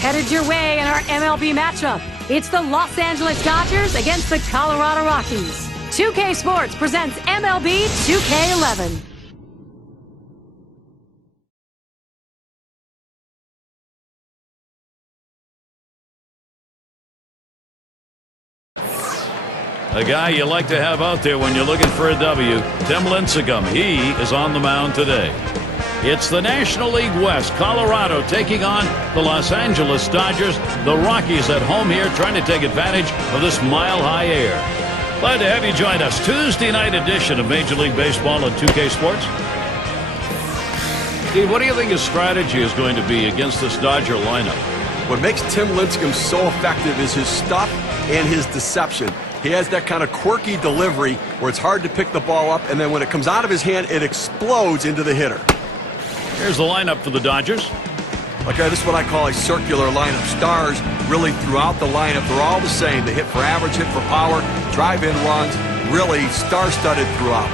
headed your way in our MLB matchup. It's the Los Angeles Dodgers against the Colorado Rockies. 2K Sports presents MLB 2K11. A guy you like to have out there when you're looking for a W, Tim Lincecum. He is on the mound today. It's the National League West, Colorado taking on the Los Angeles Dodgers. The Rockies at home here trying to take advantage of this mile-high air. Glad to have you join us. Tuesday night edition of Major League Baseball on 2K Sports. Steve, what do you think his strategy is going to be against this Dodger lineup? What makes Tim Lincecum so effective is his stuff and his deception. He has that kind of quirky delivery where it's hard to pick the ball up, and then when it comes out of his hand, it explodes into the hitter. Here's the lineup for the Dodgers. Okay, this is what I call a circular lineup. Stars really throughout the lineup. They're all the same. They hit for average, hit for power, drive-in runs, really star-studded throughout.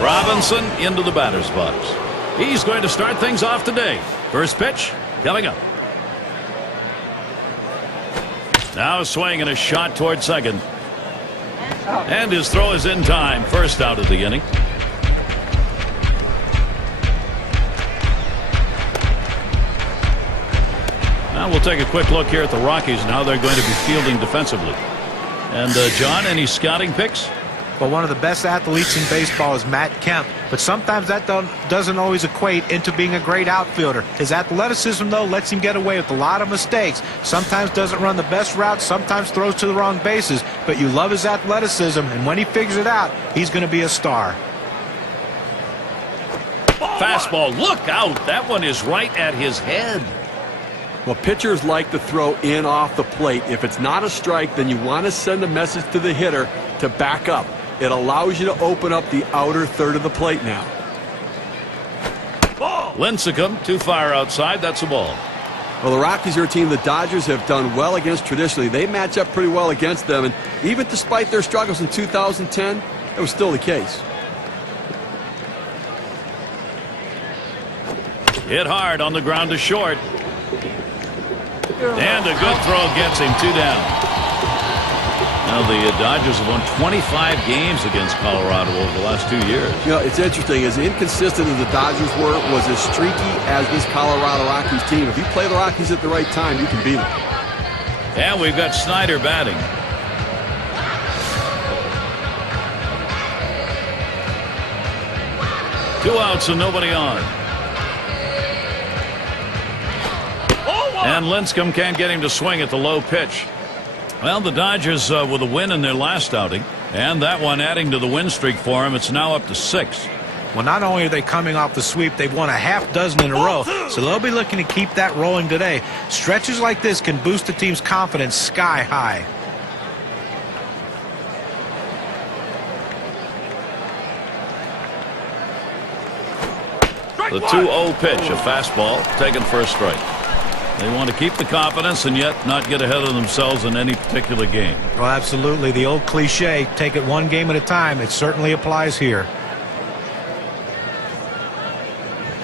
Robinson into the batter's box. He's going to start things off today. First pitch coming up. Now a swing and a shot toward second. And his throw is in time. First out of the inning. Now we'll take a quick look here at the Rockies and how they're going to be fielding defensively. And John, any scouting picks? Well, one of the best athletes in baseball is Matt Kemp, but sometimes that doesn't always equate into being a great outfielder. His athleticism, though, lets him get away with a lot of mistakes. Sometimes doesn't run the best routes, sometimes throws to the wrong bases, but you love his athleticism, and when he figures it out, he's going to be a star. Fastball, look out! That one is right at his head. Well, pitchers like to throw in off the plate. If it's not a strike, then you want to send a message to the hitter to back up. It allows you to open up the outer third of the plate now. Lincecum too far outside. That's a ball. Well, the Rockies are a team the Dodgers have done well against traditionally. They match up pretty well against them, and even despite their struggles in 2010, it was still the case. Hit hard on the ground to short. And a good throw gets him 2 down. Now the Dodgers have won 25 games against Colorado over the last 2 years. You know, it's interesting. As inconsistent as the Dodgers were, was as streaky as this Colorado Rockies team. If you play the Rockies at the right time, you can beat them. And we've got Snyder batting. Two outs and nobody on. And Lincecum can't get him to swing at the low pitch. Well, the Dodgers with a win in their last outing, and that one adding to the win streak for them. It's now up to 6. Well, not only are they coming off the sweep, they've won a half dozen in a row, so they'll be looking to keep that rolling today. Stretches like this can boost the team's confidence sky high. The 2-0 pitch, a fastball taken for a strike. They want to keep the confidence and yet not get ahead of themselves in any particular game. Well, absolutely. The old cliche, take it one game at a time. It certainly applies here.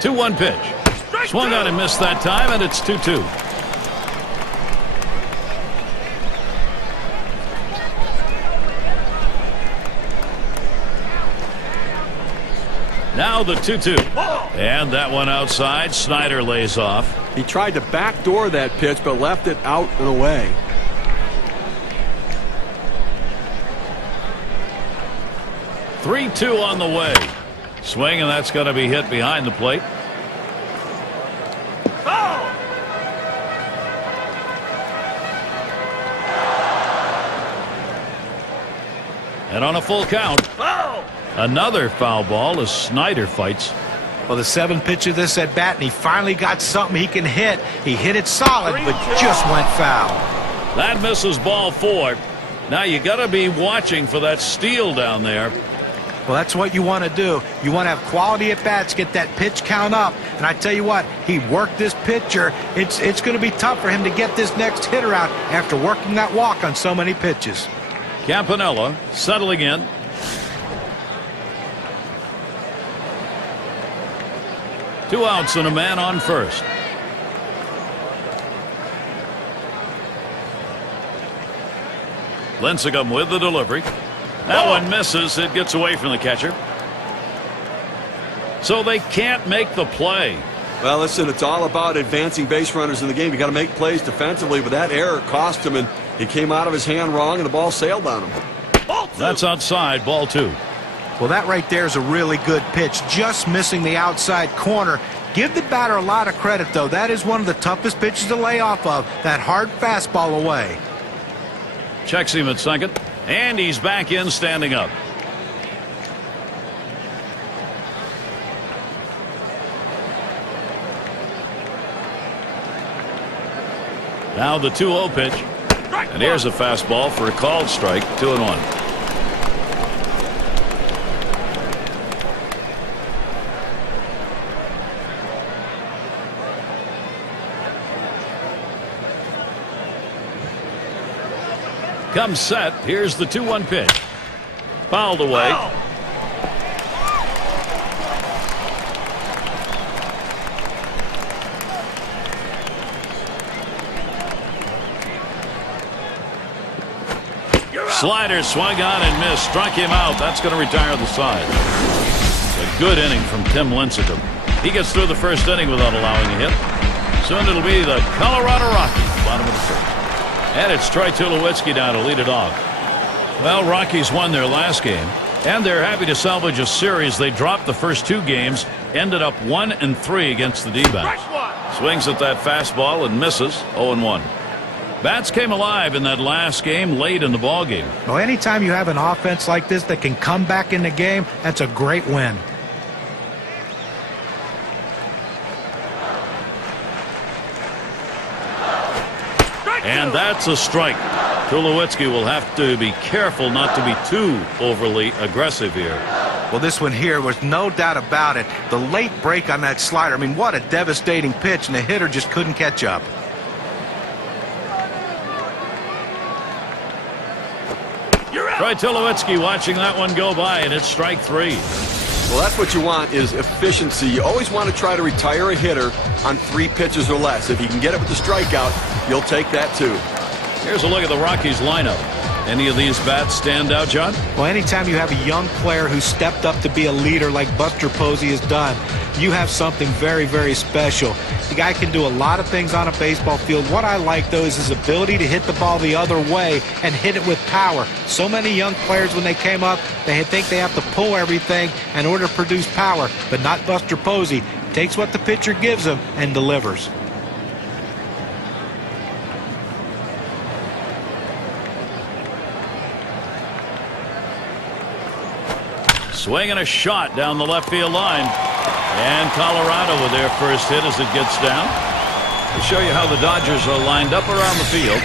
2-1 pitch. Swung out and missed that time, and it's 2-2. Now the 2-2. And that one outside. Snyder lays off. He tried to backdoor that pitch, but left it out and away. (3-2) on the way. Swing, and that's going to be hit behind the plate. And on a full count, another foul ball as Snyder fights. Well, the 7th pitch of this at bat, and he finally got something he can hit. He hit it solid, but just went foul. That misses ball 4. Now you got to be watching for that steal down there. Well, that's what you want to do. You want to have quality at bats, get that pitch count up. And I tell you what, he worked this pitcher. It's going to be tough for him to get this next hitter out after working that walk on so many pitches. Campanella settling in. 2 outs and a man on first. Lincecum with the delivery. That one misses. It gets away from the catcher. So they can't make the play. Well, listen, it's all about advancing base runners in the game. You got to make plays defensively, but that error cost him, and it came out of his hand wrong, and the ball sailed on him. That's outside, ball 2. Well, that right there is a really good pitch, just missing the outside corner. Give the batter a lot of credit, though. That is one of the toughest pitches to lay off of, that hard fastball away. Checks him at second, and he's back in standing up. Now the 2-0 pitch. And here's a fastball for a called strike, 2-1. Comes set. Here's the 2-1 pitch. Fouled away. Slider swung on and missed. Struck him out. That's going to retire the side. A good inning from Tim Lincecum. He gets through the first inning without allowing a hit. Soon it'll be the Colorado Rockies, bottom of the first. And it's Troy Tulowitzki now to lead it off. Well, Rockies won their last game, and they're happy to salvage a series. They dropped the first 2 games, ended up 1-3 against the D-backs. Swings at that fastball and misses. 0-1. Bats came alive in that last game late in the ball game. Well, anytime you have an offense like this that can come back in the game, that's a great win. And that's a strike. Tulowitzki will have to be careful not to be too overly aggressive here. Well, this one here was no doubt about it. The late break on that slider. I mean, what a devastating pitch, and the hitter just couldn't catch up. Troy Tulowitzki watching that one go by, and it's strike 3. Well, that's what you want, is efficiency. You always want to try to retire a hitter on 3 pitches or less. If you can get it with the strikeout, you'll take that too. Here's a look at the Rockies lineup. Any of these bats stand out, John? Well, anytime you have a young player who stepped up to be a leader like Buster Posey has done, you have something very, very special. The guy can do a lot of things on a baseball field. What I like, though, is his ability to hit the ball the other way and hit it with power. So many young players, when they came up, they think they have to pull everything in order to produce power, but not Buster Posey. Takes what the pitcher gives him and delivers. Swinging a shot down the left field line. And Colorado with their first hit as it gets down. To show you how the Dodgers are lined up around the field.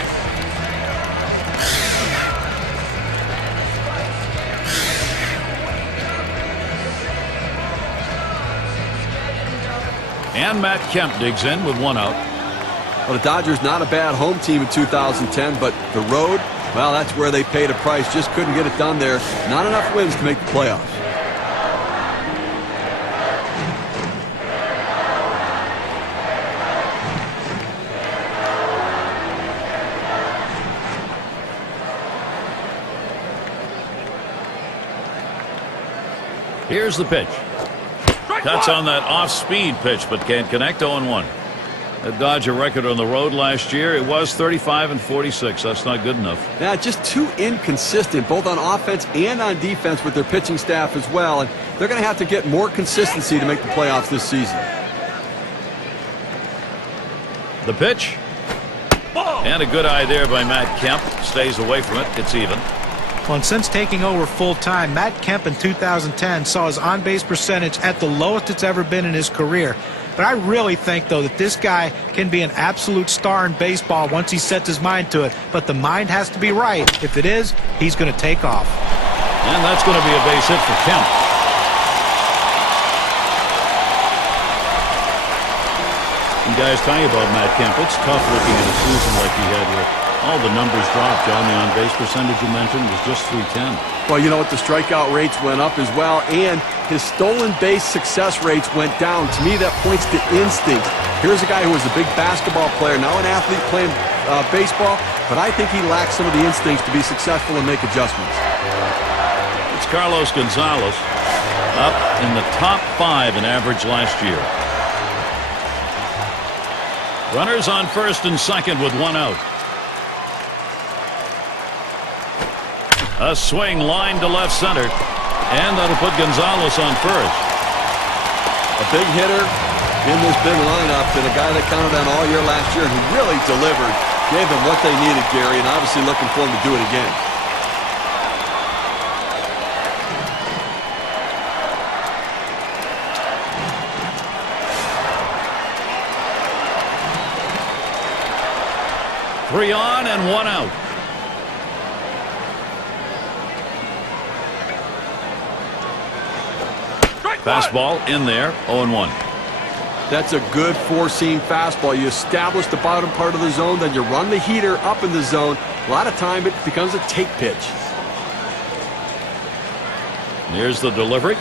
And Matt Kemp digs in with 1 out. Well, the Dodgers not a bad home team in 2010, but the road, well, that's where they paid a price. Just couldn't get it done there. Not enough wins to make the playoffs. Here's the pitch. Cuts on that off-speed pitch, but can't connect. 0-1. The Dodger record on the road last year, it was 35-46. That's not good enough. Yeah, just too inconsistent, both on offense and on defense with their pitching staff as well. And they're going to have to get more consistency to make the playoffs this season. The pitch. And a good eye there by Matt Kemp. Stays away from it. It's even. Well, and since taking over full-time, Matt Kemp in 2010 saw his on-base percentage at the lowest it's ever been in his career. But I really think, though, that this guy can be an absolute star in baseball once he sets his mind to it. But the mind has to be right. If it is, he's going to take off. And that's going to be a base hit for Kemp. And guys, tell you about Matt Kemp. It's tough looking at a season like he had here. All the numbers dropped, John. The on-base percentage you mentioned was just .310. Well, you know what? The strikeout rates went up as well, and his stolen base success rates went down. To me, that points to instinct. Here's a guy who was a big basketball player, now an athlete playing baseball, but I think he lacks some of the instincts to be successful and make adjustments. It's Carlos Gonzalez, up in the top 5 in average last year. Runners on first and second with 1 out. A swing line to left center, and that'll put Gonzalez on first. A big hitter in this big lineup, and a guy that counted on all year last year who really delivered, gave them what they needed, Gary, and obviously looking for him to do it again. Three on and 1 out. Fastball in there, 0-1. That's a good four-seam fastball. You establish the bottom part of the zone, then you run the heater up in the zone. A lot of time it becomes a take pitch. Here's the delivery.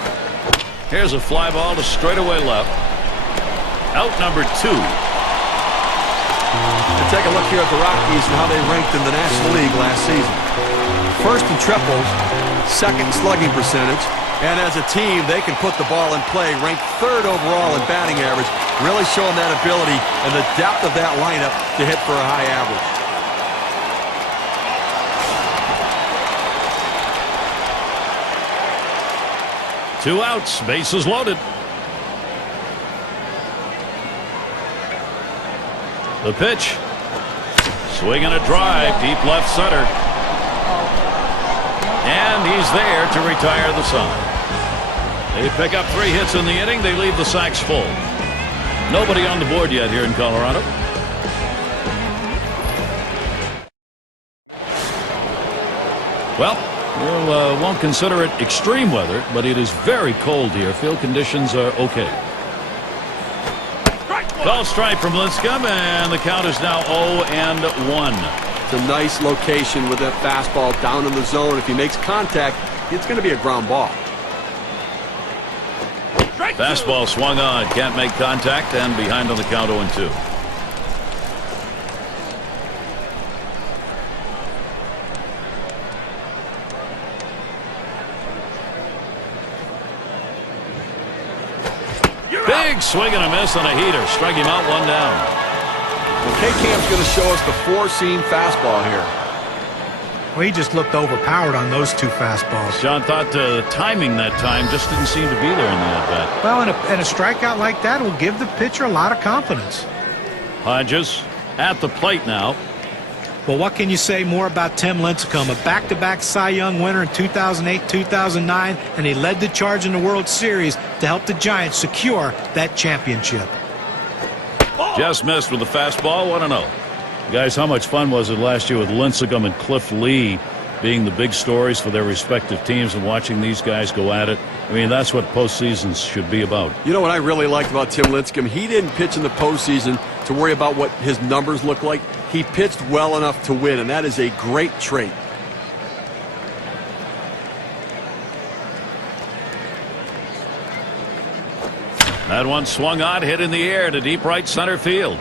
Here's a fly ball to straightaway left. Out number 2. And take a look here at the Rockies and how they ranked in the National League last season. First in triples, second slugging percentage, and as a team, they can put the ball in play, ranked 3rd overall in batting average, really showing that ability and the depth of that lineup to hit for a high average. Two outs, bases loaded. The pitch. Swing and a drive, deep left center. And he's there to retire the side. They pick up 3 hits in the inning. They leave the sacks full. Nobody on the board yet here in Colorado. Well, we won't consider it extreme weather, but it is very cold here. Field conditions are okay. Call strike from Lincecum, and the count is now 0-1. It's a nice location with that fastball down in the zone. If he makes contact, it's going to be a ground ball. Fastball swung on, can't make contact, and behind on the count 0-2. Big swing and a miss on a heater. Strike him out, 1 down. Well, K-Cam's going to show us the four-seam fastball here. Well, he just looked overpowered on those 2 fastballs. John thought timing that time just didn't seem to be there in the at-bat. Well, and a strikeout like that will give the pitcher a lot of confidence. Hodges at the plate now. Well, what can you say more about Tim Lincecum, a back-to-back Cy Young winner in 2008-2009, and he led the charge in the World Series to help the Giants secure that championship. Just missed with the fastball, 1-0. Guys, how much fun was it last year with Lincecum and Cliff Lee being the big stories for their respective teams, and watching these guys go at it? I mean, that's what postseasons should be about. You know what I really liked about Tim Lincecum? He didn't pitch in the postseason to worry about what his numbers look like. He pitched well enough to win, and that is a great trait. That one swung on, hit in the air to deep right center field.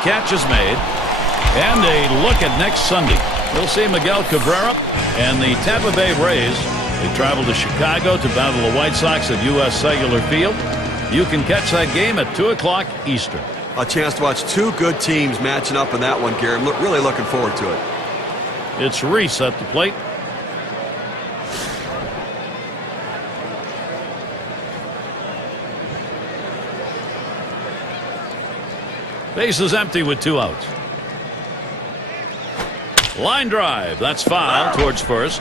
Catch is made. And a look at next Sunday. We'll see Miguel Cabrera and the Tampa Bay Rays. They travel to Chicago to battle the White Sox at U.S. Cellular Field. You can catch that game at 2 o'clock Eastern. A chance to watch 2 good teams matching up in that one, Gary. Really looking forward to it. It's Reese at the plate. Base is empty with 2 outs. Line drive. That's foul towards first.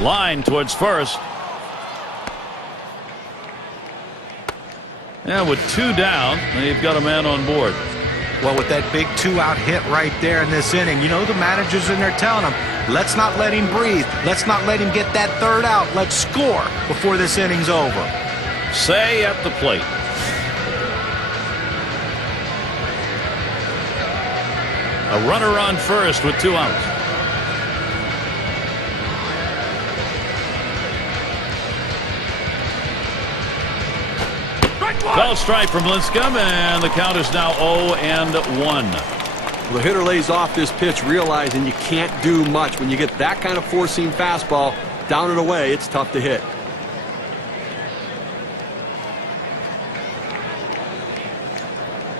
Line towards first. And with 2 down, they've got a man on board. Well, with that big 2-out hit right there in this inning, you know the manager's in there telling him, let's not let him breathe. Let's not let him get that 3rd out. Let's score before this inning's over. Say at the plate. A runner on first with 2 outs. Called strike from Lincecum, and the count is now 0-1. Well, the hitter lays off this pitch, realizing you can't do much. When you get that kind of 4-seam fastball down and away, it's tough to hit.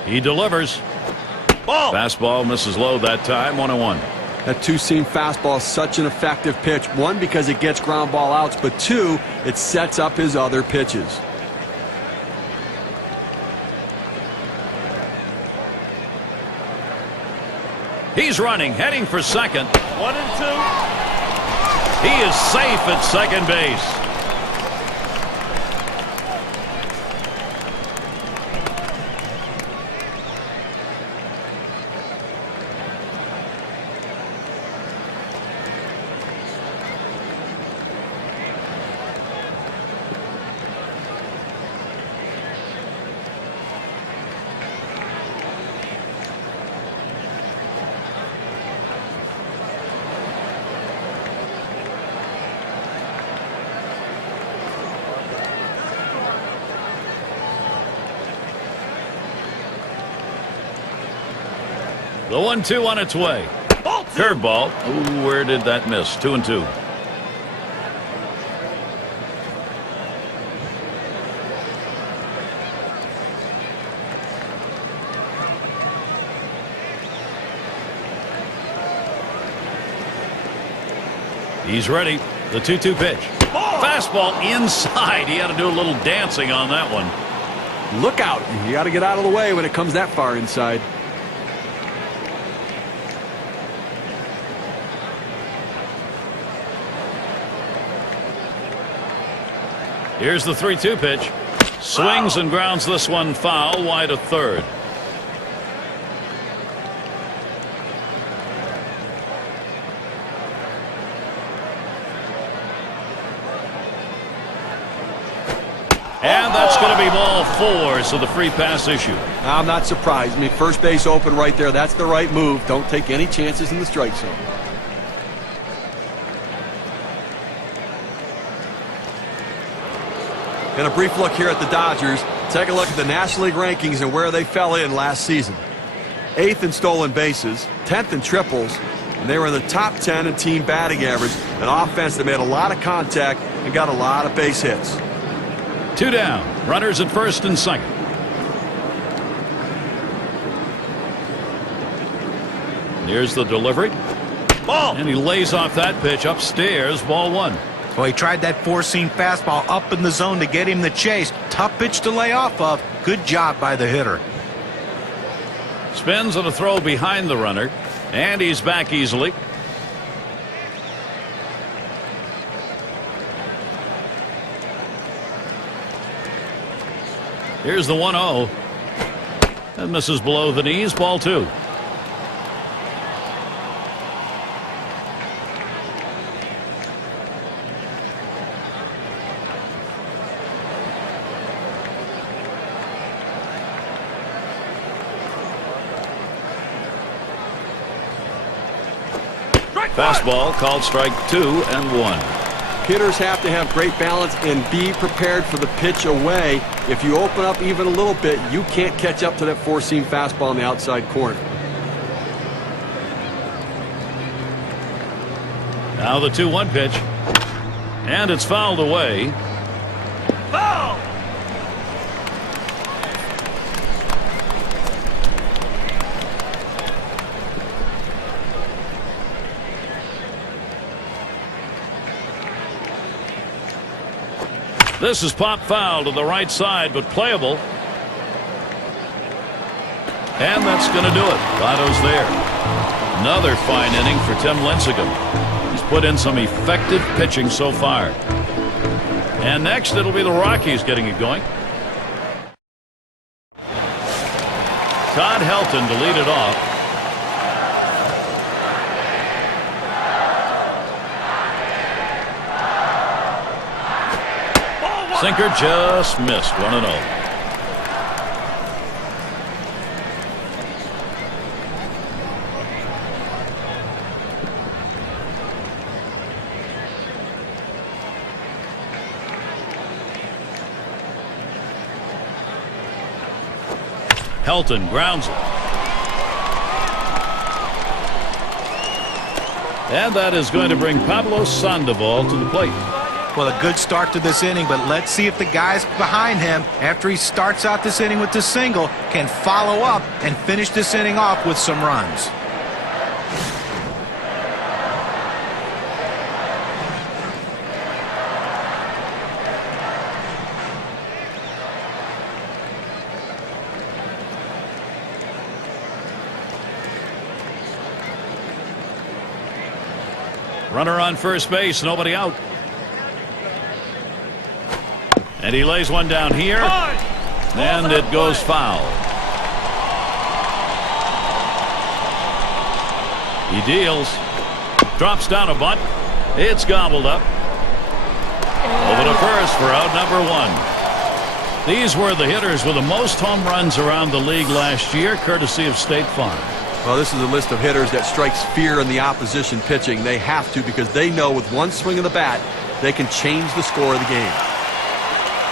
He delivers. Ball. Fastball misses low that time, 1-1. That 2-seam fastball is such an effective pitch. 1, because it gets ground ball outs, but 2, it sets up his other pitches. He's running, heading for second. 1-2. He is safe at second base. The 1-2 on its way. Curveball. Ooh, where did that miss? 2-2. He's ready. The 2-2 pitch. Fastball inside. He had to do a little dancing on that one. Look out. You got to get out of the way when it comes that far inside. Here's the 3-2 pitch. Swings and grounds this one foul, wide of third. And that's going to be ball 4, so the free pass issue. I'm not surprised. I mean, first base open right there. That's the right move. Don't take any chances in the strike zone. And a brief look here at the Dodgers. Take a look at the National League rankings and where they fell in last season. 8th in stolen bases, 10th in triples, and they were in the top 10 in team batting average. An offense that made a lot of contact and got a lot of base hits. 2 down. Runners at first and second. Here's the delivery. Ball. And he lays off that pitch upstairs. Ball 1. Well, he tried that 4-seam fastball up in the zone to get him the chase. Tough pitch to lay off of. Good job by the hitter. Spins on a throw behind the runner. And he's back easily. Here's the 1-0. That misses below the knees. Ball 2. Fastball called strike 2 and 1. Hitters have to have great balance and be prepared for the pitch away. If you open up even a little bit, you can't catch up to that 4-seam fastball in the outside corner. Now the 2-1 pitch. And it's fouled away. Foul! This is pop foul to the right side, but playable. And that's going to do it. Votto's there. Another fine inning for Tim Lincecum. He's put in some effective pitching so far. And next, it'll be the Rockies getting it going. Todd Helton to lead it off. Sinker just missed. 1-0. Helton grounds it. And that is going to bring Pablo Sandoval to the plate. Well, a good start to this inning, but let's see if the guys behind him, after he starts out this inning with the single, can follow up and finish this inning off with some runs. Runner on first base, nobody out. And he lays one down here, and it goes foul. He deals, drops down a bunt. It's gobbled up. Over to first for out number 1. These were the hitters with the most home runs around the league last year, courtesy of State Farm. Well, this is a list of hitters that strikes fear in the opposition pitching. They have to, because they know with one swing of the bat, they can change the score of the game.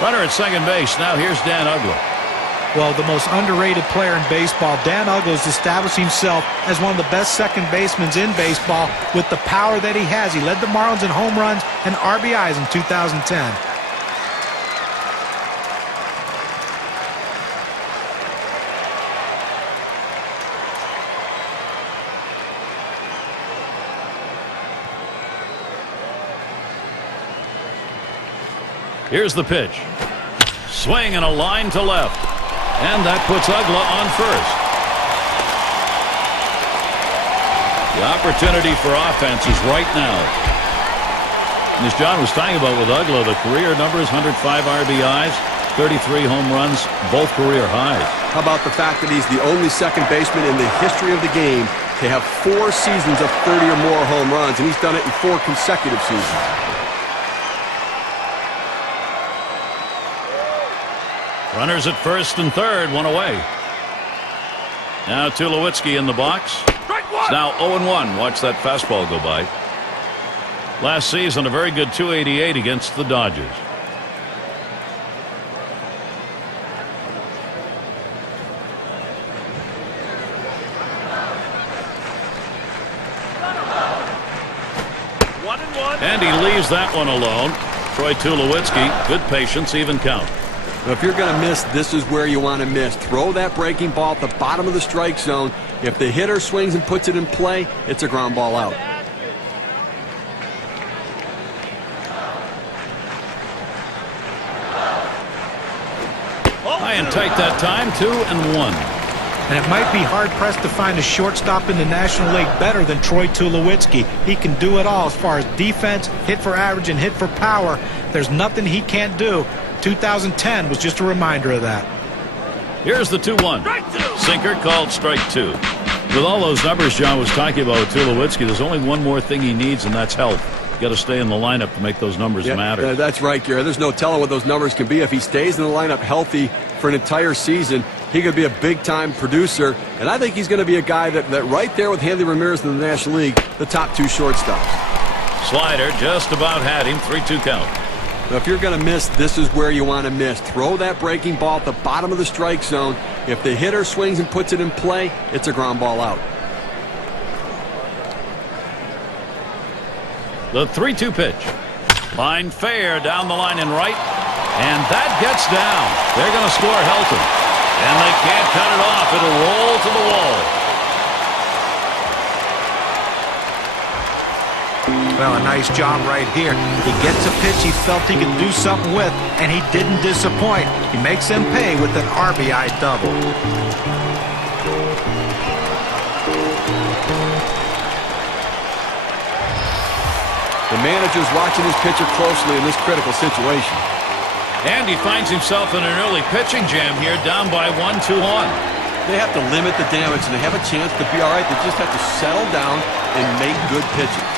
Runner at second base. Now here's Dan Uggla. Well, the most underrated player in baseball, Dan Uggla, has established himself as one of the best second basemen in baseball with the power that he has. He led the Marlins in home runs and RBIs in 2010. Here's the pitch. Swing and a line to left. And that puts Uggla on first. The opportunity for offense is right now. And as John was talking about with Uggla, the career number is 105 RBIs, 33 home runs, both career highs. How about the fact that he's the only second baseman in the history of the game to have 4 seasons of 30 or more home runs, and he's done it in 4 consecutive seasons. Runners at first and third, one away. Now Tulowitzki in the box. It's now 0-1. Watch that fastball go by. Last season, a very good .288 against the Dodgers. And he leaves that one alone. Troy Tulowitzki, good patience, even count. If you're going to miss, this is where you want to miss. Throw that breaking ball at the bottom of the strike zone. If the hitter swings and puts it in play, it's a ground ball out. High and tight that time, 2-1. And it might be hard-pressed to find a shortstop in the National League better than Troy Tulowitzki. He can do it all as far as defense, hit for average, and hit for power. There's nothing he can't do. 2010 was just a reminder of that. Here's the 2-1. Sinker called strike 2. With all those numbers John was talking about with Tulowitzki, there's only one more thing he needs, and that's health. You got to stay in the lineup to make those numbers matter. That's right, Gary. There's no telling what those numbers can be. If he stays in the lineup healthy for an entire season, he could be a big-time producer. And I think he's going to be a guy that right there with Hanley Ramirez in the National League, the top 2 shortstops. Slider just about had him. 3-2 count. Now, if you're going to miss, this is where you want to miss. Throw that breaking ball at the bottom of the strike zone. If the hitter swings and puts it in play, it's a ground ball out. The 3-2 pitch. Line fair down the line and right. And that gets down. They're going to score Helton. And they can't cut it off. It'll roll to the wall. Well, a nice job right here. He gets a pitch he felt he could do something with, and he didn't disappoint. He makes them pay with an RBI double. The manager's watching his pitcher closely in this critical situation. And he finds himself in an early pitching jam here, down by 1-2 on. They have to limit the damage, and they have a chance to be all right. They just have to settle down and make good pitches.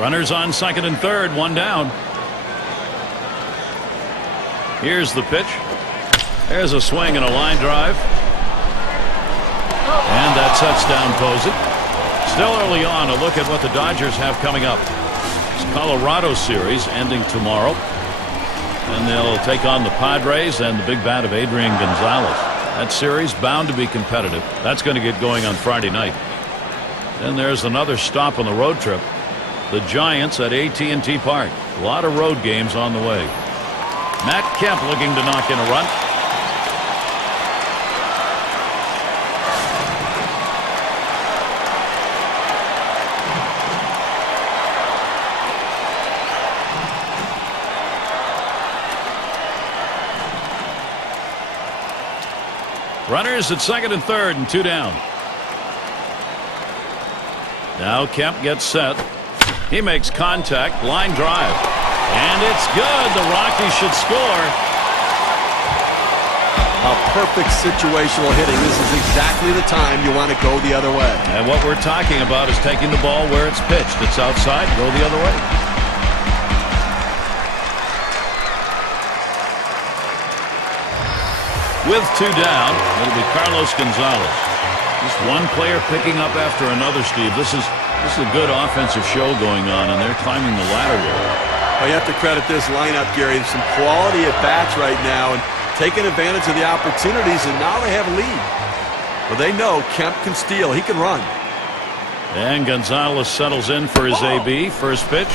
Runners on second and third, one down. Here's the pitch. There's a swing and a line drive. And that sets down Posey. Still early on, a look at what the Dodgers have coming up. It's Colorado series ending tomorrow. And they'll take on the Padres and the big bat of Adrian Gonzalez. That series bound to be competitive. That's going to get going on Friday night. Then there's another stop on the road trip. The Giants at AT&T Park. A lot of road games on the way. Matt Kemp looking to knock in a run. Runners at second and third and two down. Now Kemp gets set. He makes contact, line drive, and it's good. The Rockies should score. A perfect situational hitting. This is exactly the time you want to go the other way. And what we're talking about is taking the ball where it's pitched. It's outside, go the other way. With two down, it'll be Carlos Gonzalez. Just one player picking up after another, Steve. This is a good offensive show going on, and they're climbing the ladder here. Well, you have to credit this lineup, Gary. Some quality at bats right now, and taking advantage of the opportunities, and now they have a lead. Well, they know Kemp can steal. He can run. And Gonzalez settles in for his AB. First pitch.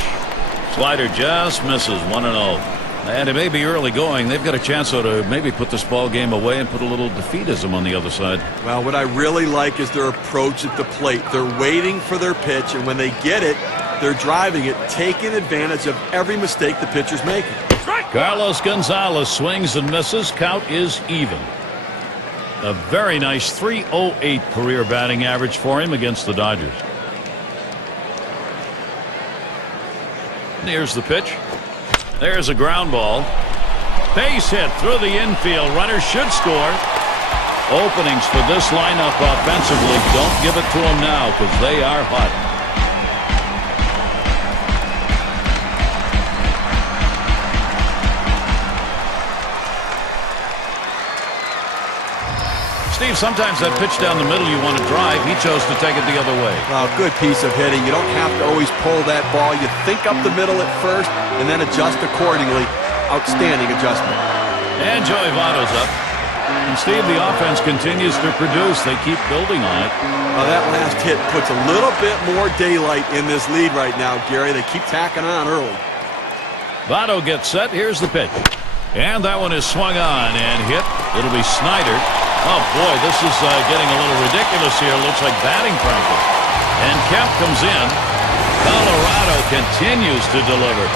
Slider just misses, 1-0. And it may be early going. They've got a chance to maybe put this ball game away and put a little defeatism on the other side. Well, what I really like is their approach at the plate. They're waiting for their pitch, and when they get it, they're driving it, taking advantage of every mistake the pitcher's making. Carlos Gonzalez swings and misses. Count is even. A very nice .308 career batting average for him against the Dodgers. And here's the pitch. There's a ground ball. Base hit through the infield. Runners should score. Openings for this lineup offensively. Don't give it to them now because they are hot. Steve, sometimes that pitch down the middle you want to drive. He chose to take it the other way. Well, good piece of hitting. You don't have to always pull that ball. You think up the middle at first and then adjust accordingly. Outstanding adjustment. And Joey Votto's up. And Steve, the offense continues to produce. They keep building on it. Well, that last hit puts a little bit more daylight in this lead right now, Gary. They keep tacking on early. Votto gets set. Here's the pitch. And that one is swung on and hit. It'll be Snyder. Oh, boy, this is getting a little ridiculous here. Looks like batting practice. And Kemp comes in. Colorado continues to deliver.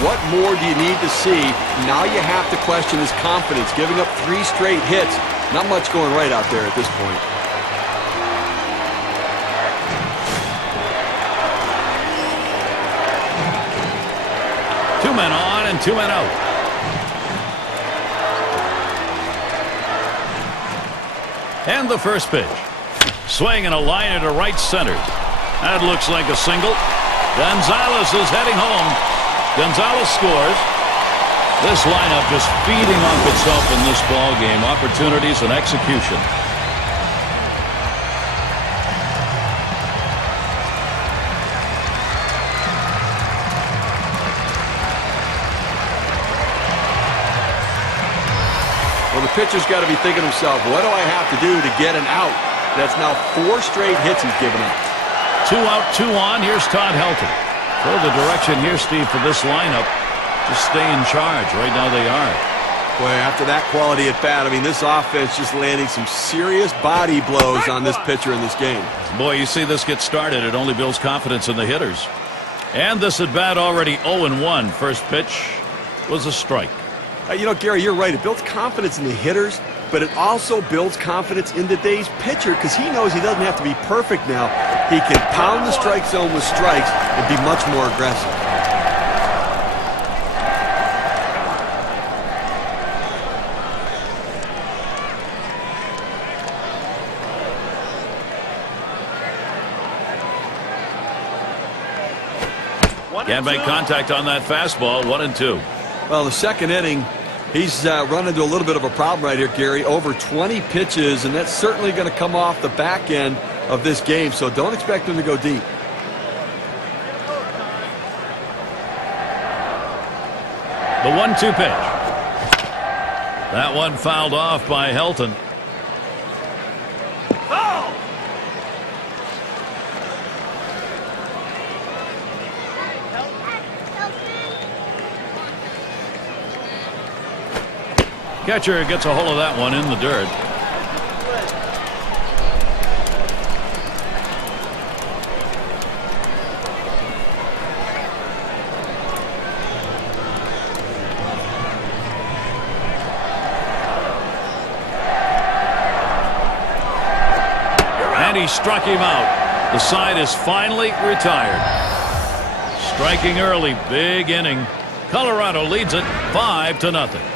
What more do you need to see? Now you have to question his confidence. Giving up 3 straight hits. Not much going right out there at this point. Two men on and 2 men out. And the first pitch. Swing and a liner to right center. That looks like a single. Gonzalez is heading home. Gonzalez scores. This lineup just feeding off itself in this ball game. Opportunities and execution. Well, the pitcher's got to be thinking to himself, what do I have to do to get an out? That's now 4 straight hits he's given up. 2 out, 2 on. Here's Todd Helton. So the direction here, Steve, for this lineup, just stay in charge. Right now they are. Boy, after that quality at bat, I mean, this offense just landing some serious body blows on this pitcher in this game. Boy, you see this get started. It only builds confidence in the hitters. And this at bat already 0-1. First pitch. was a strike. You know, Gary, you're right. It builds confidence in the hitters, but it also builds confidence in today's pitcher because he knows he doesn't have to be perfect now. He can pound the strike zone with strikes and be much more aggressive. Can't make contact on that fastball. 1-2. Well, the second inning, he's run into a little bit of a problem right here, Gary. Over 20 pitches, and that's certainly going to come off the back end of this game, so don't expect him to go deep. The 1-2 pitch. That one fouled off by Helton. Catcher gets a hold of that one in the dirt. And he struck him out. The side is finally retired. Striking early, big inning. Colorado leads it 5-0.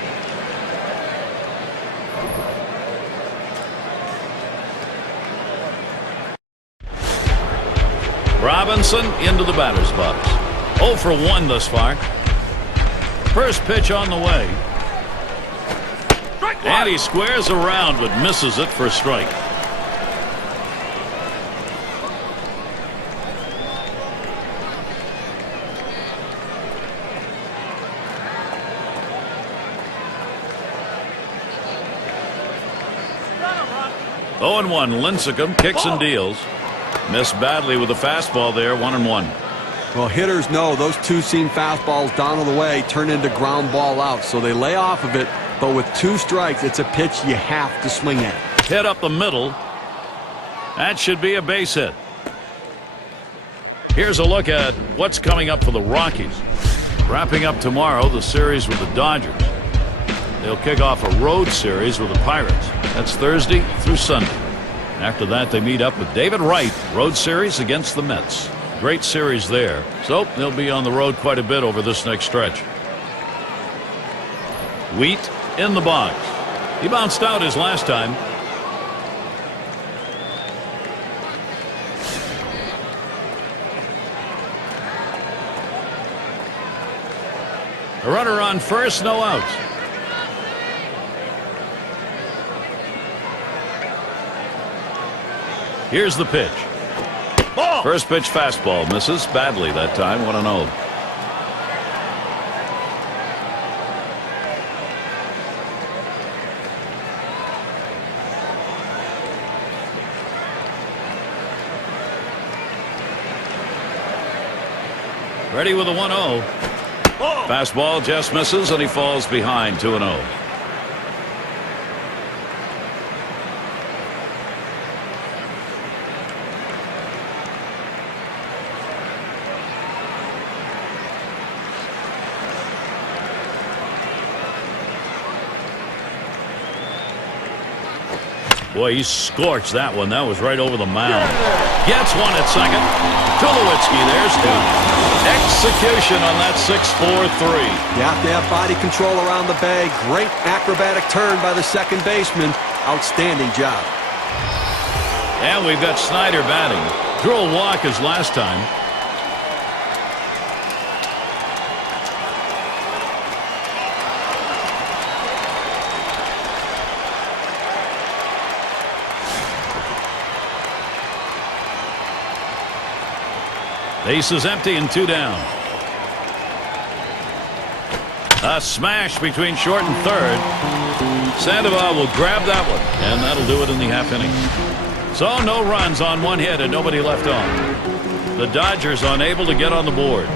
Robinson into the batter's box. 0 for 1 thus far. First pitch on the way. And he squares around but misses it for a strike. Oh and 1. Lincecum kicks and deals. Missed badly with the fastball there. 1-1. Well, hitters know those two-seam fastballs down on the way turn into ground ball outs, so they lay off of it. But with 2 strikes, it's a pitch you have to swing at. Hit up the middle. That should be a base hit. Here's a look at what's coming up for the Rockies. Wrapping up tomorrow the series with the Dodgers. They'll kick off a road series with the Pirates. That's Thursday through Sunday. After that, they meet up with David Wright. Road series against the Mets. Great series there. So they'll be on the road quite a bit over this next stretch. Wheat in the box. He bounced out his last time. A runner on first, no outs. Here's the pitch. Ball. First pitch fastball misses badly that time. 1-0. Ready with a 1-0. Fastball just misses and he falls behind. 2-0. Boy, he scorched that one. That was right over the mound. Gets one at second. Tulowitzki, there's 2. Execution on that 6-4-3. You have to have body control around the bag. Great acrobatic turn by the second baseman. Outstanding job. And we've got Snyder batting. Drew a walk as last time. Base is empty and 2 down. A smash between short and third. Sandoval will grab that one, and that'll do it in the half inning. So no runs on 1 hit and nobody left on. The Dodgers unable to get on the board.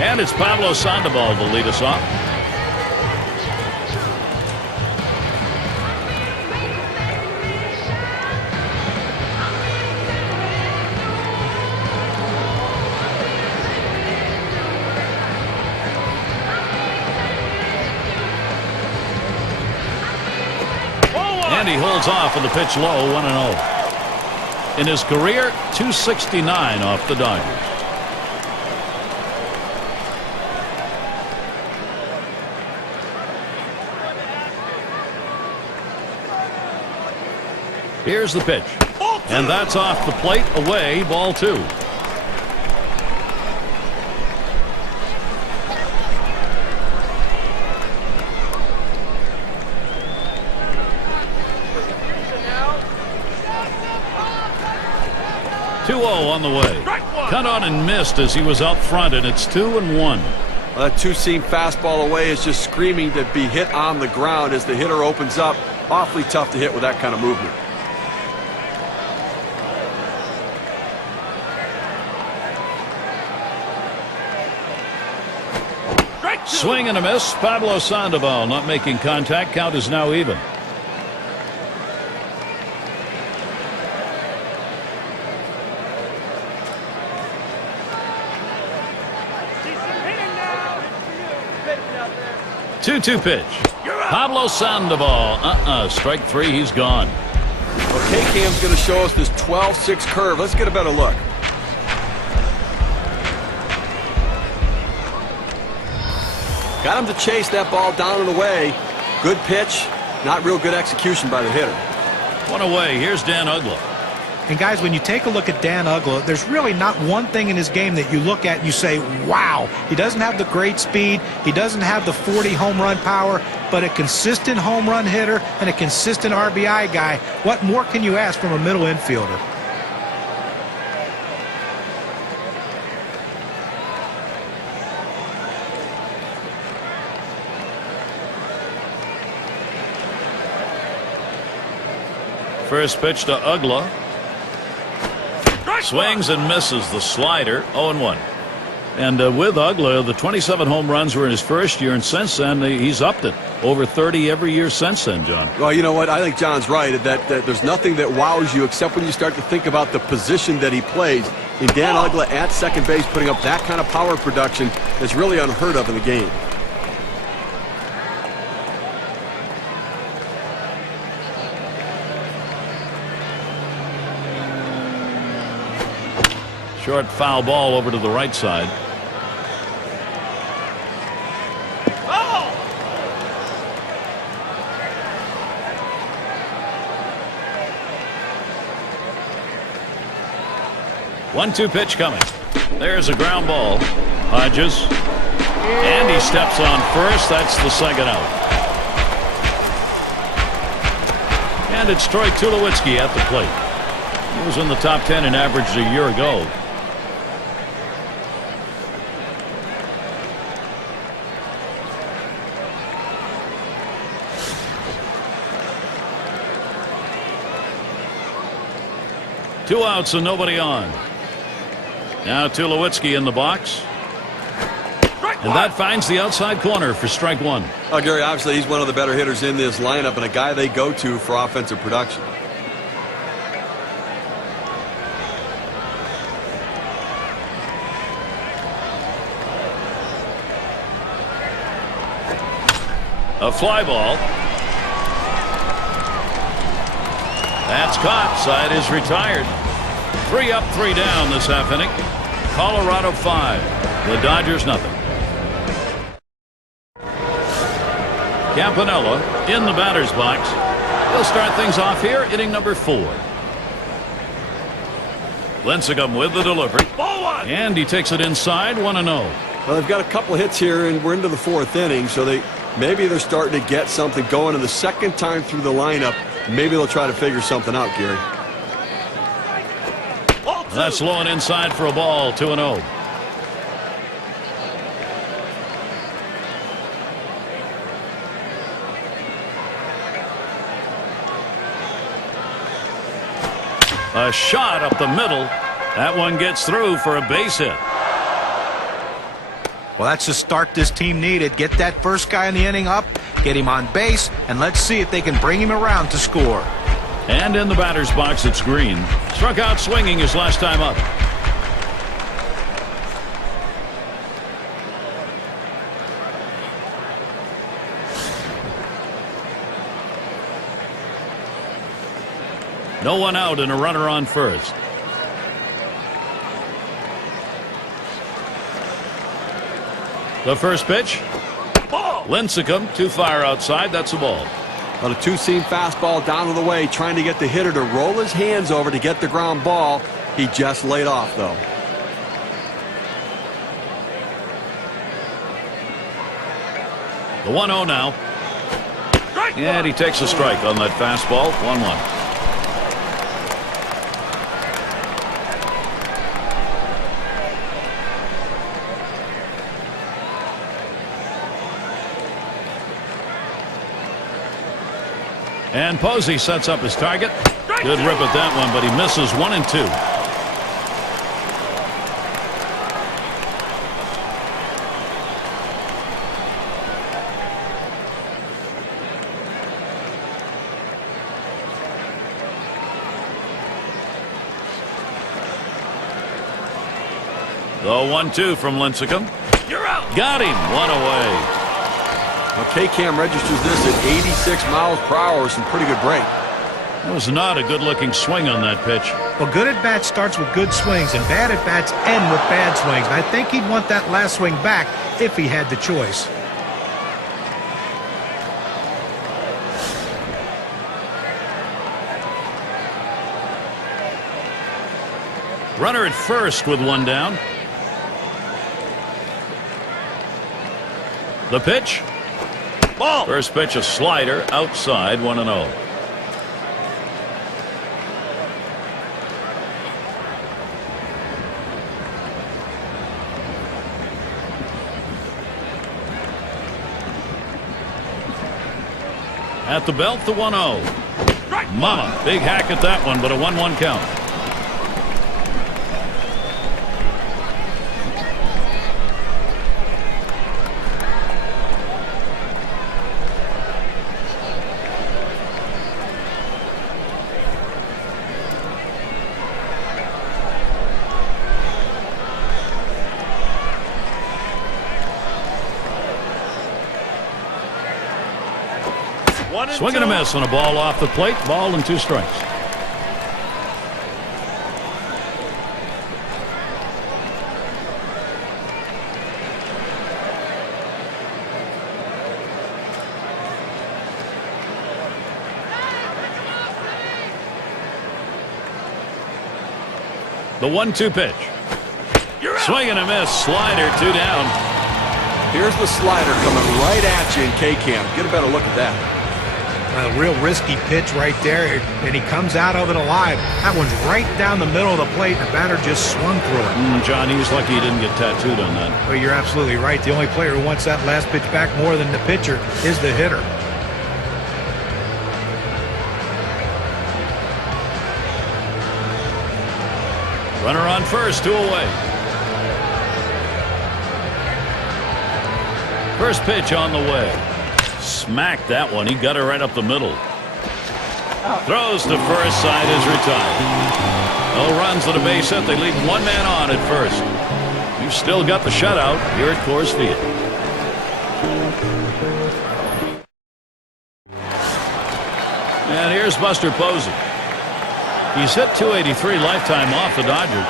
And it's Pablo Sandoval to lead us off. And he holds off with the pitch low, 1-0. In his career, 269 off the Dodgers. Here's the pitch. And that's off the plate, away, ball 2. On the way. Cut on and missed as he was out front, and it's 2-1. Well, that 2-seam fastball away is just screaming to be hit on the ground as the hitter opens up. Awfully tough to hit with that kind of movement. Swing and a miss. Pablo Sandoval not making contact. Count is now even. Two-two pitch. Pablo Sandoval. Strike 3. He's gone. Well, K-Cam's going to show us this 12-6 curve. Let's get a better look. Got him to chase that ball down and away. Good pitch. Not real good execution by the hitter. One away. Here's Dan Uggla. And guys, when you take a look at Dan Uggla, there's really not one thing in his game that you look at and you say, wow. He doesn't have the great speed. He doesn't have the 40 home run power, but a consistent home run hitter and a consistent RBI guy. What more can you ask from a middle infielder? First pitch to Uggla. Swings and misses the slider. 0-1. And with Uggla, the 27 home runs were in his first year, and since then he's upped it. Over 30 every year since then, John. Well, you know what? I think John's right that there's nothing that wows you except when you start to think about the position that he plays. And Dan Uggla at second base putting up that kind of power production is really unheard of in the game. Short foul ball over to the right side. Oh! 1-2 pitch coming. There's a ground ball. Hodges. And he steps on first. That's the second out. And it's Troy Tulowitzki at the plate. He was in the top 10 and averaged a year ago. Two outs and nobody on. Now Tulowitzki in the box. And that finds the outside corner for strike 1. Oh, Gary, obviously he's one of the better hitters in this lineup and a guy they go to for offensive production. A fly ball. That's caught. Side is retired. 3 up, 3 down this half inning. Colorado 5. The Dodgers nothing. Campanella in the batter's box. He'll start things off here, inning number 4. Lincecum with the delivery. And he takes it inside, 1-0. Well, they've got a couple hits here, and we're into the 4th inning, so maybe they're starting to get something going. And the second time through the lineup, maybe they'll try to figure something out, Gary. That's low and inside for a ball, 2-0. A shot up the middle. That one gets through for a base hit. Well, that's the start this team needed. Get that first guy in the inning up, get him on base, and let's see if they can bring him around to score. And in the batter's box, it's Green. Struck out swinging his last time up. No one out and a runner on first. The first pitch. Ball. Lincecum too far outside. That's a ball. On a two-seam fastball down to the way, trying to get the hitter to roll his hands over to get the ground ball. He just laid off, though. The 1-0 now. And he takes a strike on that fastball. 1-1. And Posey sets up his target. Good rip at that one, but he misses 1 and 2. The 1-2 from Lincecum. You're out. Got him. 1 away. Now, K-Cam registers this at 86 miles per hour. Some pretty good break. That was not a good-looking swing on that pitch. Well, good at bat starts with good swings, and bad at bats end with bad swings. And I think he'd want that last swing back if he had the choice. Runner at first with 1 down. The pitch. Ball. First pitch, a slider outside. 1-0. At the belt, the 1-0. Mama, big hack at that one, but a 1-1 count. Swing and a miss on a ball off the plate. Ball and 2 strikes. The 1-2 pitch. Swing and a miss. Slider 2 down. Here's the slider coming right at you in K-Cam. Get a better look at that. A real risky pitch right there, and he comes out of it alive. That one's right down the middle of the plate, and the batter just swung through it. John, he's lucky he didn't get tattooed on that. Well, you're absolutely right. The only player who wants that last pitch back more than the pitcher is the hitter. Runner on first, 2 away. First pitch on the way. Smacked that one. He got it right up the middle. Throws to first. Side is retired. No runs on a base hit. They leave 1 man on at first. You've still got the shutout here at Coors Field. And here's Buster Posey. He's hit .283 lifetime off the Dodgers.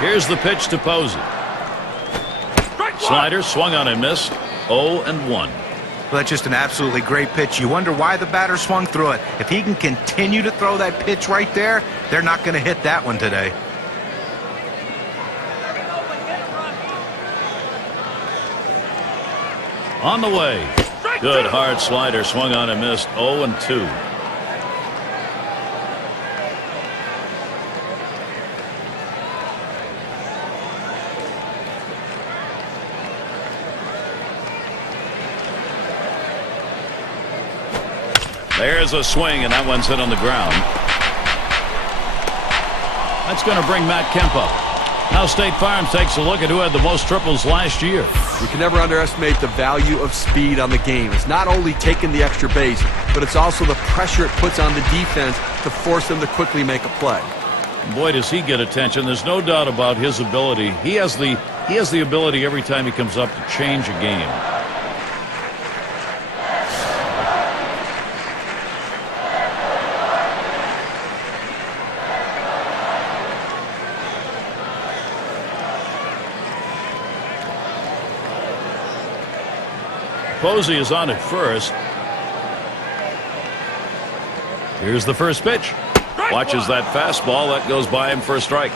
Here's the pitch to Posey. Slider swung on and missed. 0-1. Well, that's just an absolutely great pitch. You wonder why the batter swung through it. If he can continue to throw that pitch right there, they're not going to hit that one today. On the way. Good hard slider swung on and missed. 0-2. There's a swing, and that one's hit on the ground. That's going to bring Matt Kemp up. Now State Farm takes a look at who had the most triples last year. You can never underestimate the value of speed on the game. It's not only taking the extra base, but it's also the pressure it puts on the defense to force them to quickly make a play. Boy, does he get attention. There's no doubt about his ability. He has the ability every time he comes up to change a game. Posey is on at first. Here's the first pitch. Watches that fastball. That goes by him for a strike.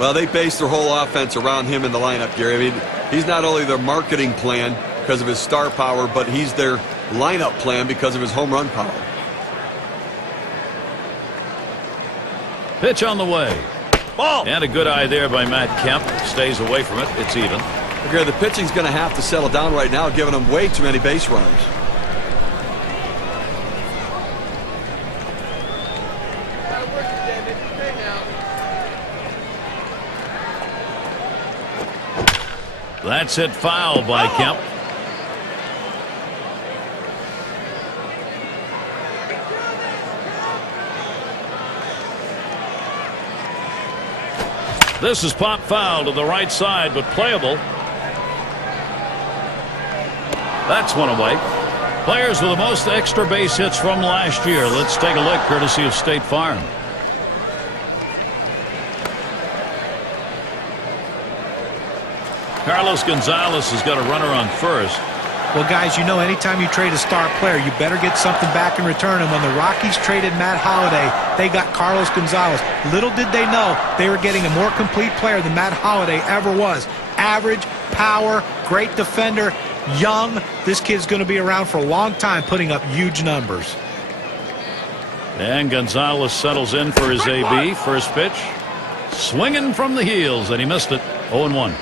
Well, they base their whole offense around him in the lineup, Gary. I mean, he's not only their marketing plan because of his star power, but he's their lineup plan because of his home run power. Pitch on the way. Ball. And a good eye there by Matt Kemp. Stays away from it. It's even. Gary, the pitching's going to have to settle down right now, giving them way too many base runners. That's hit foul by Kemp. This is pop foul to the right side, but playable. That's one away. Players with the most extra base hits from last year. Let's take a look, courtesy of State Farm. Carlos Gonzalez has got a runner on first. Well, guys, you know, anytime you trade a star player, you better get something back in return. And when the Rockies traded Matt Holliday, they got Carlos Gonzalez. Little did they know they were getting a more complete player than Matt Holliday ever was. Average, power, great defender, young. This kid's going to be around for a long time, putting up huge numbers. And Gonzalez settles in for his AB. First pitch. Swinging from the heels, and he missed it. 0-1.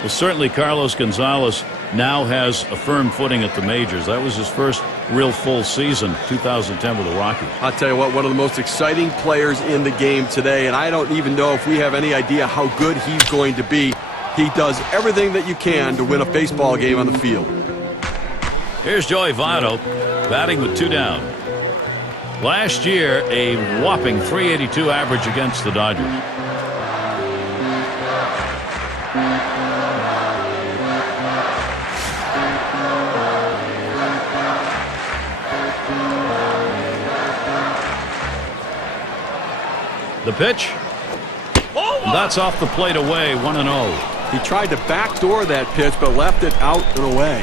Well, certainly Carlos Gonzalez now has a firm footing at the majors. That was his first real full season, 2010 with the Rockies. I'll tell you what, one of the most exciting players in the game today, and I don't even know if we have any idea how good he's going to be. He does everything that you can to win a baseball game on the field. Here's Joey Votto batting with 2 down. Last year, a whopping .382 average against the Dodgers. The pitch. That's off the plate away, 1-0. He tried to backdoor that pitch, but left it out and away.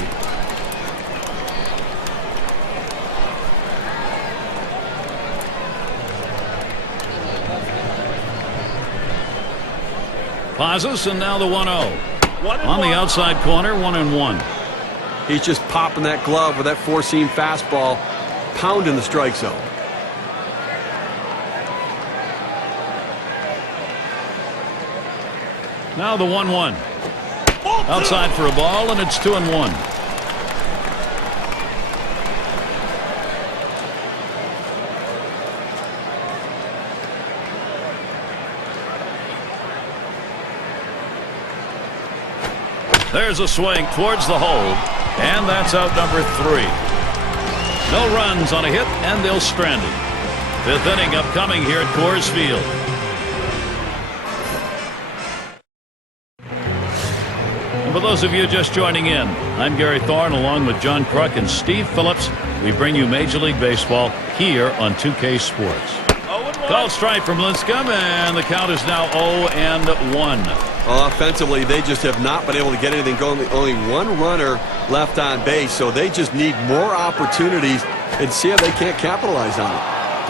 Pazos, and now the 1-0. On the outside corner, 1-1. He's just popping that glove with that four-seam fastball, pounding the strike zone. Now the 1-1. Outside for a ball, and it's 2-1. There's a swing towards the hole, and that's out number 3. No runs on a hit, and they'll strand it. 5th inning upcoming here at Coors Field. And for those of you just joining in, I'm Gary Thorne along with John Kruk and Steve Phillips. We bring you Major League Baseball here on 2K Sports. Called strike from Lincecum, and the count is now 0-1. Well, offensively, they just have not been able to get anything going. Only one runner left on base, so they just need more opportunities and see if they can't capitalize on it.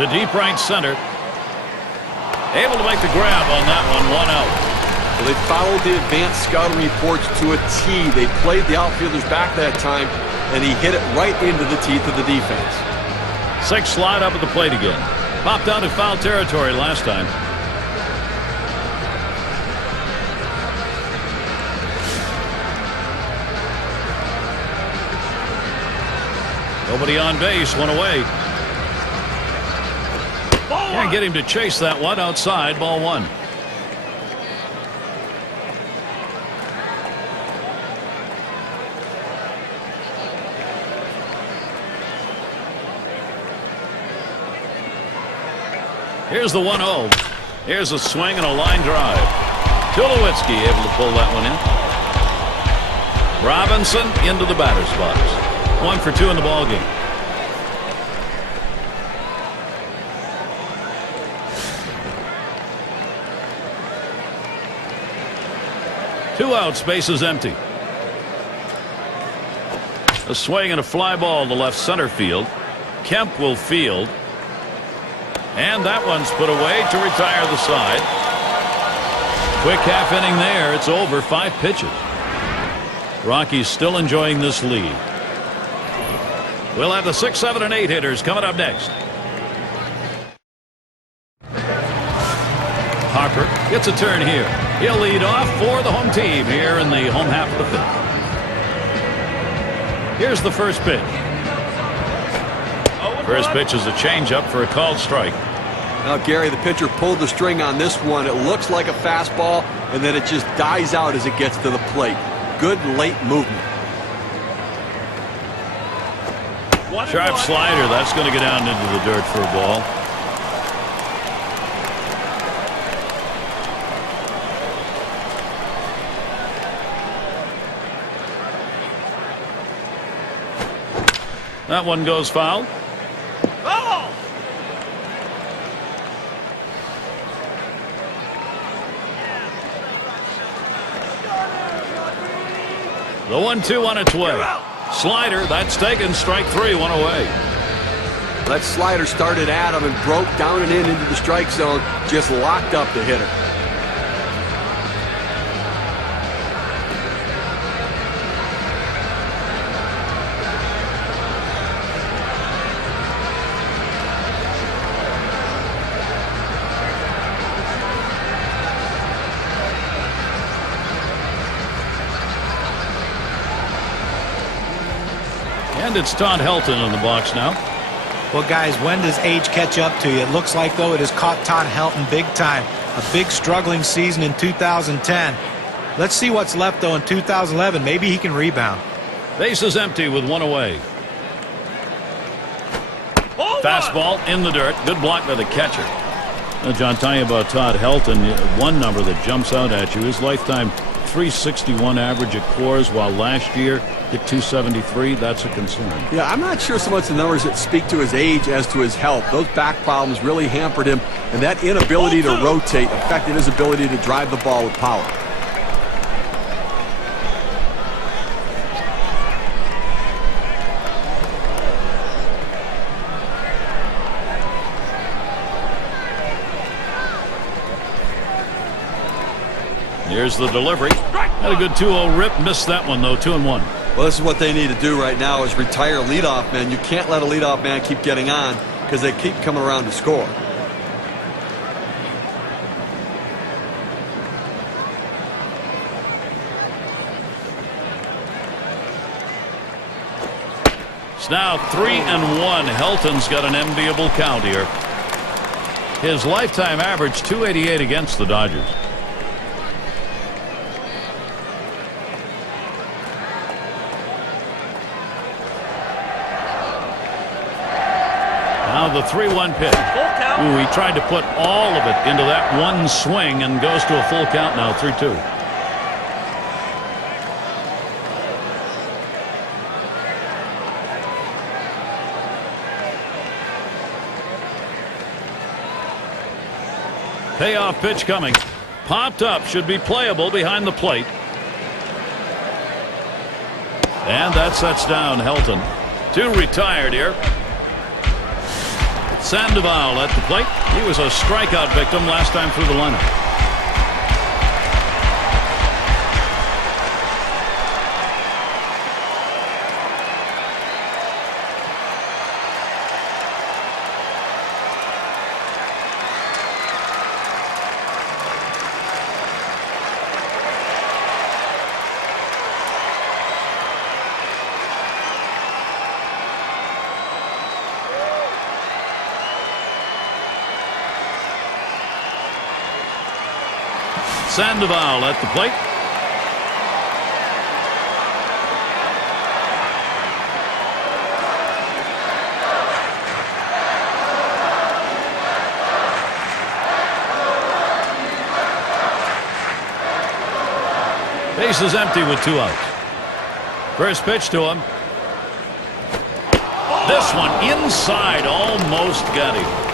To deep right center. Able to make the grab on that one, 1 out. Well, they followed the advanced scouting reports to a T. They played the outfielders back that time, and he hit it right into the teeth of the defense. 6 slide up at the plate again. Popped out of foul territory last time. Nobody on base, 1 away. Can't get him to chase that one outside, ball 1. Here's the 1-0. Here's a swing and a line drive. Tulowitzki able to pull that one in. Robinson into the batter's box. 1 for 2 in the ball game. Two outs, bases empty. A swing and a fly ball to left center field. Kemp will field. And that one's put away to retire the side. Quick half inning there. It's over. 5 pitches. Rockies still enjoying this lead. We'll have the 6, 7, and 8 hitters coming up next. Harper gets a turn here. He'll lead off for the home team here in the home half of the 5th. Here's the first pitch. First pitch is a changeup for a called strike. Now, Gary, the pitcher pulled the string on this one. It looks like a fastball, and then it just dies out as it gets to the plate. Good late movement. Sharp slider. That's going to get down into the dirt for a ball. That one goes foul. The 1-2 on its way. Slider, that's taken. Strike 3, 1 away. That slider started at him and broke down and in into the strike zone. Just locked up the hitter. And it's Todd Helton in the box now. Well, guys, when does age catch up to you? It looks like, though, it has caught Todd Helton big time. A big struggling season in 2010. Let's see what's left, though, in 2011. Maybe he can rebound. Base is empty with 1 away. Fastball in the dirt. Good block by the catcher. Now, John, tell you about Todd Helton. One number that jumps out at you, his lifetime 361 average at Coors, while last year hit 273. That's a concern. Yeah, I'm not sure so much the numbers that speak to his age as to his health. Those back problems really hampered him, and that inability to rotate affected his ability to drive the ball with power. Here's the delivery. Had a good 2-0 rip. Missed that one, though. 2-1. Well, this is what they need to do right now is retire leadoff man. You can't let a leadoff man keep getting on because they keep coming around to score. It's now 3-1. Helton's got an enviable count here. His lifetime average 288 against the Dodgers. Now the 3-1 pitch. Ooh, he tried to put all of it into that one swing and goes to a full count now, 3-2. Payoff pitch coming. Popped up. Should be playable behind the plate. And that sets down Helton. 2 retired here. Sandoval at the plate. He was a strikeout victim last time through the lineup. Sandoval at the plate. Base is empty with 2 outs. First pitch to him. This one inside, almost got him.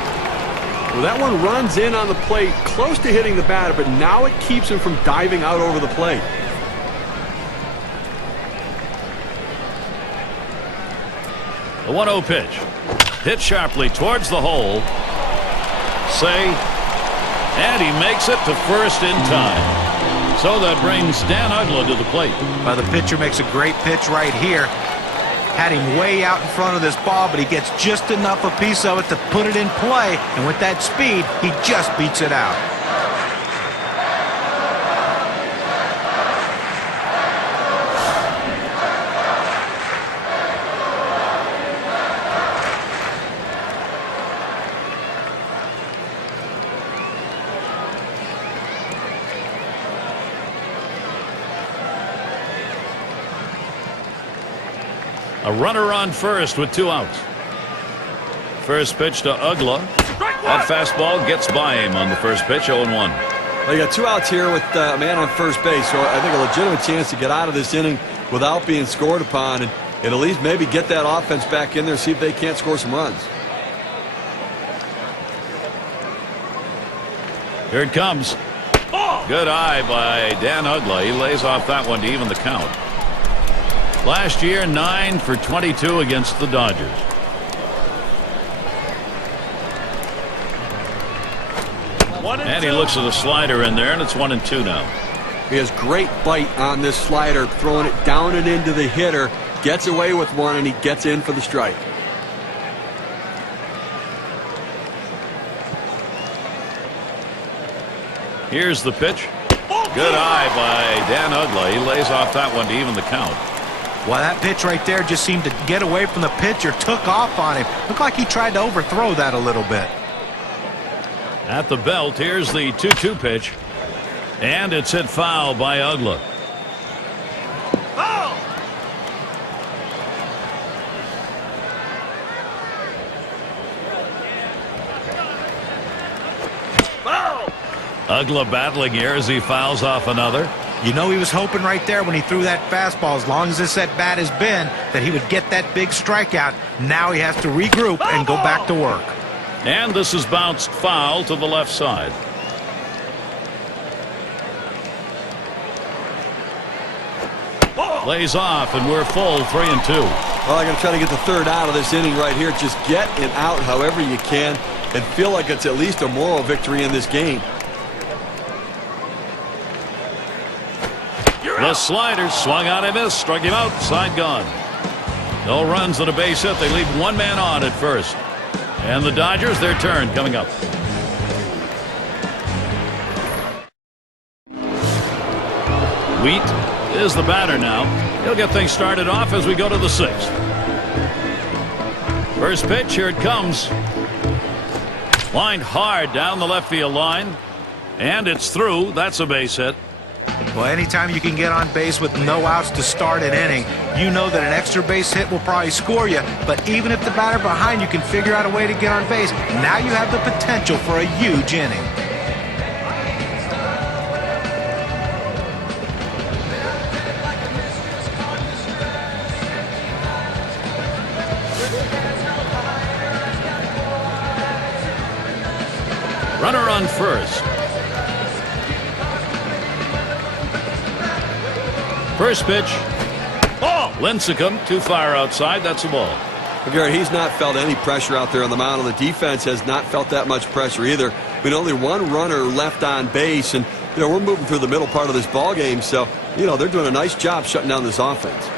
Well, that one runs in on the plate, close to hitting the batter, but now it keeps him from diving out over the plate. The 1-0 pitch. Hit sharply towards the hole. And he makes it to first in time. So that brings Dan Uggla to the plate. Well, the pitcher makes a great pitch right here. Had him way out in front of this ball, but he gets just enough a piece of it to put it in play. And with that speed, he just beats it out. A runner on first with 2 outs. First pitch to Uggla. That fastball gets by him on the first pitch, 0-1. Well, you got 2 outs here with a man on first base, so I think a legitimate chance to get out of this inning without being scored upon and at least maybe get that offense back in there, see if they can't score some runs. Here it comes. Good eye by Dan Uggla. He lays off that one to even the count. Last year, 9 for 22 against the Dodgers. And he looks at the slider in there, and it's 1-2 now. He has great bite on this slider, throwing it down and into the hitter. Gets away with one, and he gets in for the strike. Here's the pitch. Good eye by Dan Uggla. He lays off that one to even the count. Well, that pitch right there just seemed to get away from the pitcher, took off on him. Looked like he tried to overthrow that a little bit. At the belt, here's the 2-2 pitch. And it's hit foul by Uggla. Foul! Foul! Uggla battling here as he fouls off another. You know he was hoping right there when he threw that fastball, as long as this at bat has been, that he would get that big strikeout. Now he has to regroup and go back to work. And this is bounced foul to the left side. Lays off, and we're full 3-2. Well, I'm going to try to get the third out of this inning right here. Just get it out however you can and feel like it's at least a moral victory in this game. The slider swung out and missed, struck him out, side gone. No runs and a base hit. They leave one man on at first. And the Dodgers, their turn coming up. Wheat is the batter now. He'll get things started off as we go to the 6th. First pitch, here it comes. Lined hard down the left field line. And it's through. That's a base hit. Well, anytime you can get on base with no outs to start an inning, you know that an extra base hit will probably score you. But even if the batter behind you can figure out a way to get on base, now you have the potential for a huge inning. Runner on first. First pitch. Ball. Lincecum too far outside. That's a ball. Well, Garrett, he's not felt any pressure out there on the mound, and the defense has not felt that much pressure either. I mean, only one runner left on base, and we're moving through the middle part of this ball game, so they're doing a nice job shutting down this offense.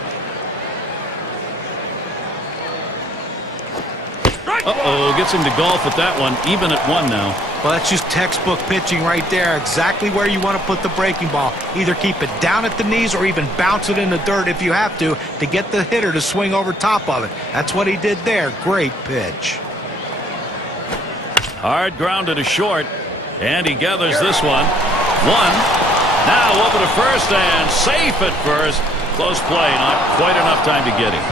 Uh-oh, gets him to golf at that one, even at 1 now. Well, that's just textbook pitching right there. Exactly where you want to put the breaking ball. Either keep it down at the knees or even bounce it in the dirt if you have to get the hitter to swing over top of it. That's what he did there. Great pitch. Hard grounded to short, and he gathers this one. 1. Now over to first and safe at first. Close play, not quite enough time to get him.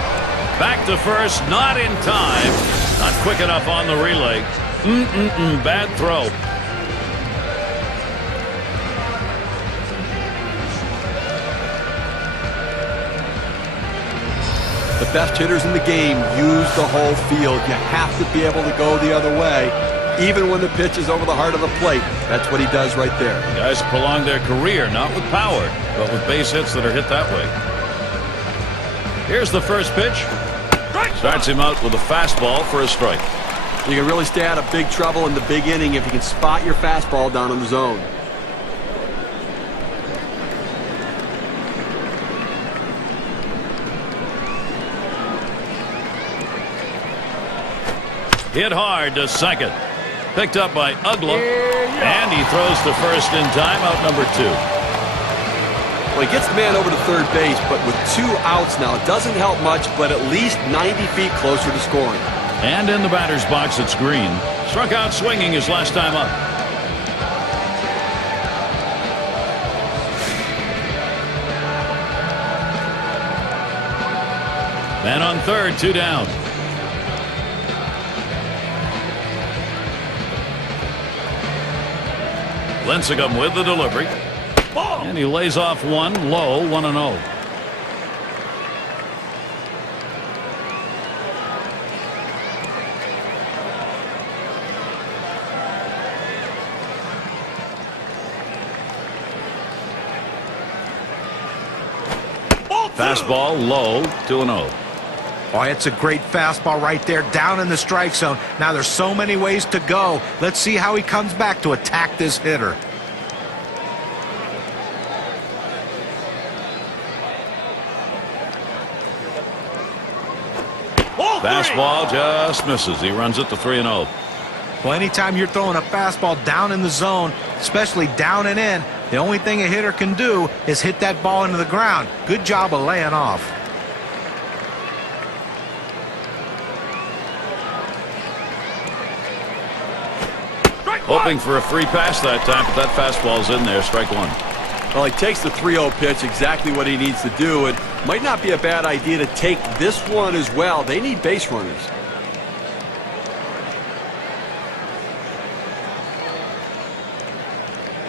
Back to first, not in time. Not quick enough on the relay. Bad throw. The best hitters in the game use the whole field. You have to be able to go the other way, even when the pitch is over the heart of the plate. That's what he does right there. Guys prolong their career, not with power, but with base hits that are hit that way. Here's the first pitch. Starts him out with a fastball for a strike. You can really stay out of big trouble in the big inning if you can spot your fastball down in the zone. Hit hard to second. Picked up by Ugla. And he throws to first in time, out number 2. Well, he gets the man over to third base, but with 2 outs now, it doesn't help much, but at least 90 feet closer to scoring. And in the batter's box, it's Green. Struck out swinging his last time up. Man on third, 2 down. Lincecum with the delivery. Ball. And he lays off one low, 1-0. Fastball low, 2-0. Oh, it's a great fastball right there, down in the strike zone. Now there's so many ways to go. Let's see how he comes back to attack this hitter. Fastball just misses. He runs it to 3-0. Well, anytime you're throwing a fastball down in the zone, especially down and in, the only thing a hitter can do is hit that ball into the ground. Good job of laying off. Hoping for a free pass that time, but that fastball's in there. Strike 1. Well, he takes the 3-0 pitch, exactly what he needs to do. It might not be a bad idea to take this one as well. They need base runners.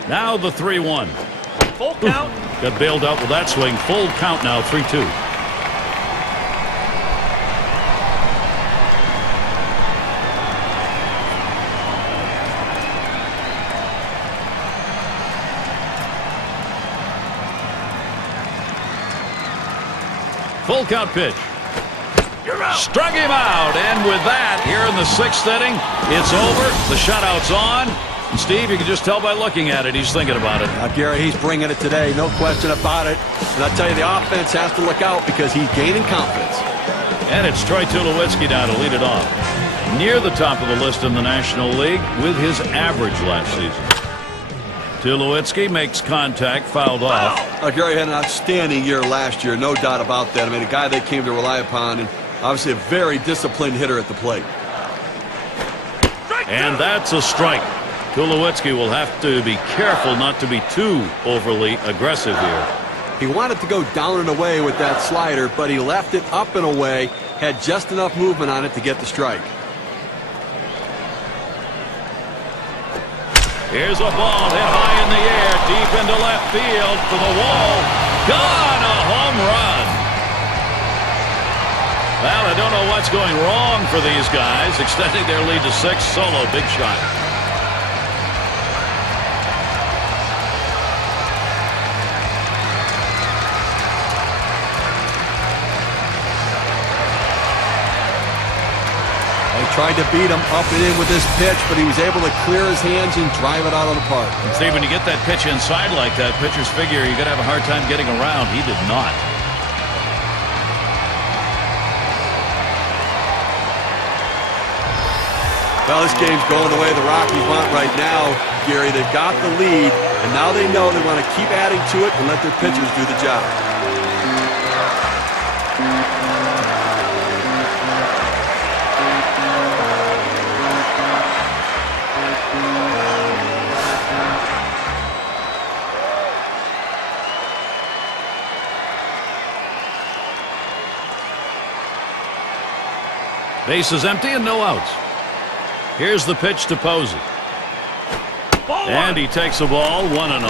Now the 3-1. Full count. Got bailed out with that swing. Full count now, 3-2. Full count pitch. You're out. Struck him out. And with that, here in the 6th inning, it's over. The shutout's on. And Steve, you can just tell by looking at it, he's thinking about it. Gary, he's bringing it today, no question about it. And I tell you, the offense has to look out because he's gaining confidence. And it's Troy Tulowitzki now to lead it off. Near the top of the list in the National League with his average last season. Tulowitzki makes contact, fouled off. Gary had an outstanding year last year, no doubt about that. I mean, a guy they came to rely upon, and obviously a very disciplined hitter at the plate. And that's a strike. Tulowitzki will have to be careful not to be too overly aggressive here. He wanted to go down and away with that slider, but he left it up and away, had just enough movement on it to get the strike. Here's a ball hit high in the air, deep into left field for the wall. Gone, a home run. Well, I don't know what's going wrong for these guys. Extending their lead to 6. Solo, big shot. Tried to beat him up and in with this pitch, but he was able to clear his hands and drive it out of the park. And Steve, when you get that pitch inside like that, pitchers figure you're going to have a hard time getting around. He did not. Well, this game's going the way the Rockies want right now, Gary. They've got the lead, and now they know they want to keep adding to it and let their pitchers do the job. Base is empty and no outs. Here's the pitch to Posey. And he takes the ball, 1-0.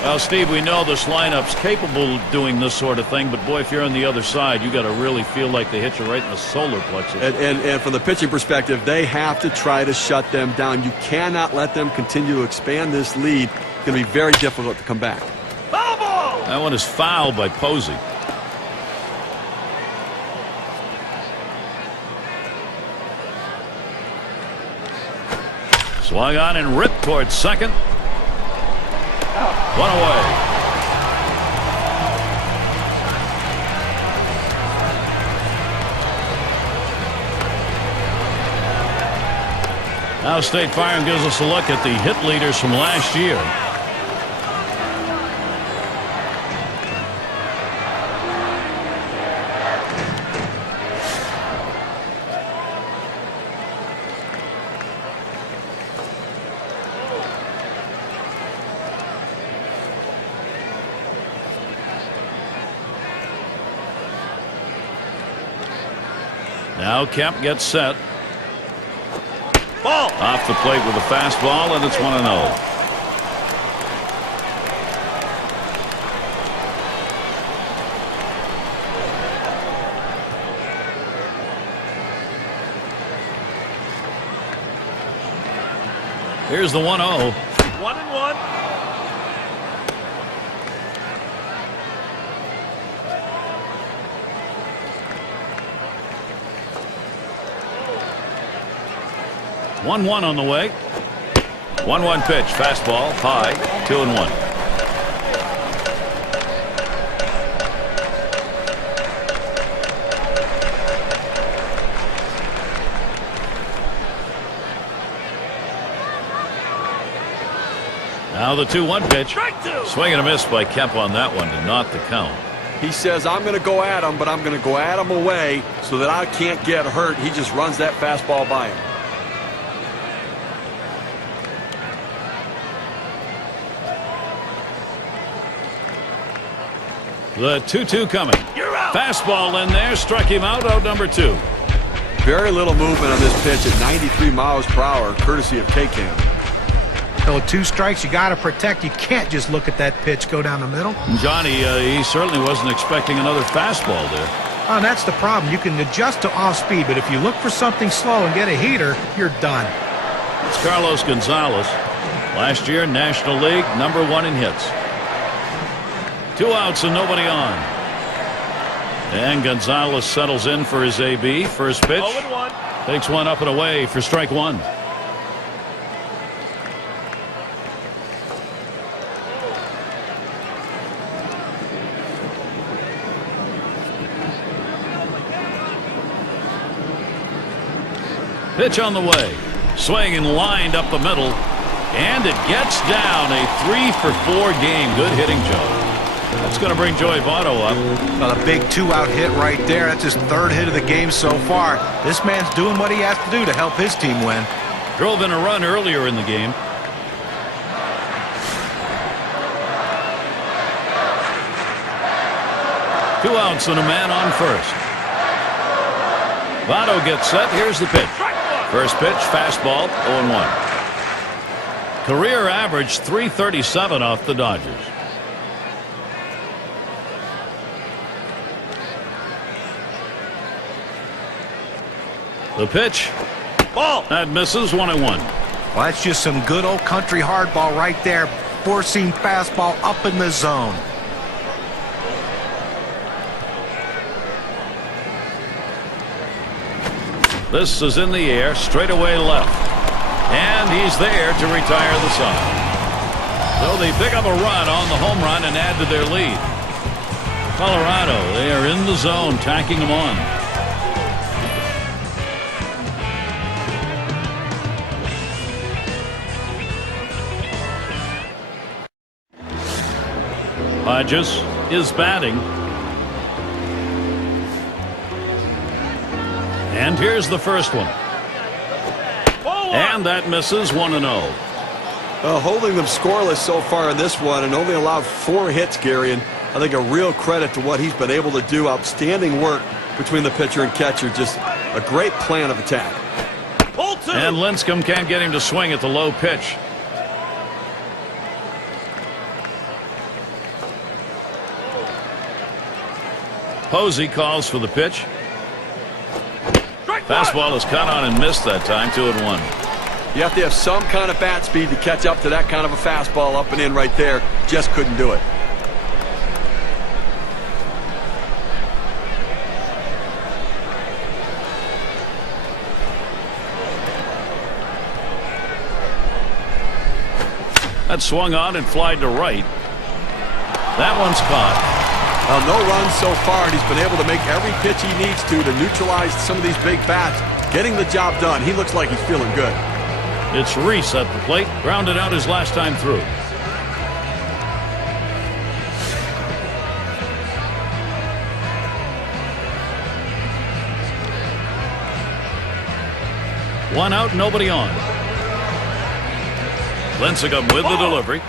Well, Steve, we know this lineup's capable of doing this sort of thing, but boy, if you're on the other side, you got to really feel like they hit you right in the solar plexus. And from the pitching perspective, they have to try to shut them down. You cannot let them continue to expand this lead. It's going to be very difficult to come back. Foul ball. That one is fouled by Posey. Swung on and ripped towards second. One away. Now State Farm gives us a look at the hit leaders from last year. Now Kemp gets set. Ball. Off the plate with a fastball, and it's 1-0. Here's the 1-0. 1-1. One on the way. 1-1 pitch, fastball, high, 2-1. Now the 2-1 pitch. Strike two. Swing and a miss by Kemp on that one to not the count. He says, I'm going to go at him, but I'm going to go at him away so that I can't get hurt. He just runs that fastball by him. The 2-2 coming. You're out. Fastball in there, struck him out number 2. Very little movement on this pitch at 93 miles per hour, courtesy of K-Cam. With 2 strikes, you got to protect. You can't just look at that pitch go down the middle. Johnny, he certainly wasn't expecting another fastball there. Oh, and that's the problem. You can adjust to off speed, but if you look for something slow and get a heater, you're done. It's Carlos Gonzalez. Last year, National League #1 in hits. 2 outs and nobody on. And Gonzalez settles in for his AB. First pitch. 0-1. Takes one up and away for strike 1. Pitch on the way. Swing and lined up the middle. And it gets down. A 3-for-4 game. Good hitting, Joe. That's going to bring Joey Votto up. Well, a big 2-out hit right there. That's his 3rd hit of the game so far. This man's doing what he has to do to help his team win. Drove in a run earlier in the game. Two outs and a man on first. Votto gets set. Here's the pitch. First pitch, fastball, 0-1. Career average 337 off the Dodgers. The pitch. Ball. That misses, 1-1. Well, that's just some good old country hardball right there. Four-seam fastball up in the zone. This is in the air, straight away left. And he's there to retire the side. So they pick up a run on the home run and add to their lead. Colorado, they are in the zone, tacking them on. Hodges is batting. And here's the first one. And that misses, 1-0. Holding them scoreless so far in this one and only allowed 4 hits, Gary, and I think a real credit to what he's been able to do. Outstanding work between the pitcher and catcher. Just a great plan of attack. And Lincecum can't get him to swing at the low pitch. Posey calls for the pitch. Fastball is caught on and missed that time, 2-1. You have to have some kind of bat speed to catch up to that kind of a fastball up and in right there. Just couldn't do it. That swung on and flied to right. That one's caught. Well, no runs so far, and he's been able to make every pitch he needs to neutralize some of these big bats. Getting the job done. He looks like he's feeling good. It's Reese at the plate. Grounded out his last time through. One out, nobody on. Lincecum with the delivery.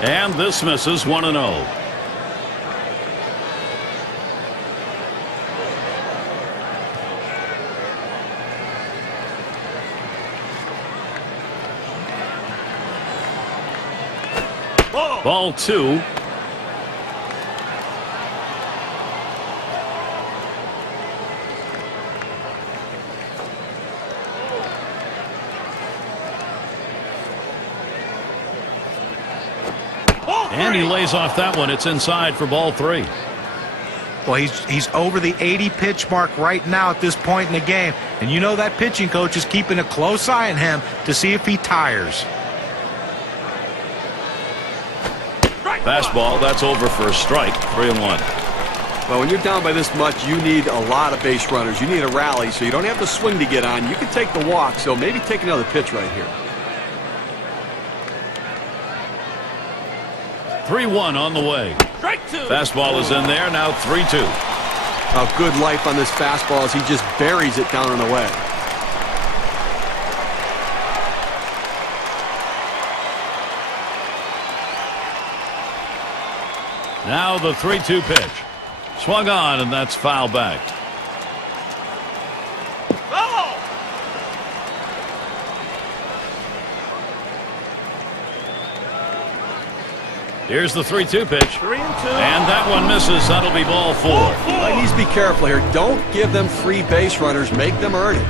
And this misses 1-0. Ball 2. And he lays off that one. It's inside for ball 3. Well, he's over the 80 pitch mark right now at this point in the game. And you know that pitching coach is keeping a close eye on him to see if he tires. Fastball, that's over for a strike. 3-1. Well, when you're down by this much, you need a lot of base runners. You need a rally, so you don't have to swing to get on. You can take the walk, so maybe take another pitch right here. 3-1 on the way. Strike 2. Fastball is in there. Now 3-2. A good life on this fastball as he just buries it down and away. Now the 3-2 pitch. Swung on, and that's foul back. Oh! Here's the 3-2 pitch. 3-2. And that one misses. That'll be ball 4. He needs to be careful here. Don't give them free base runners. Make them earn it.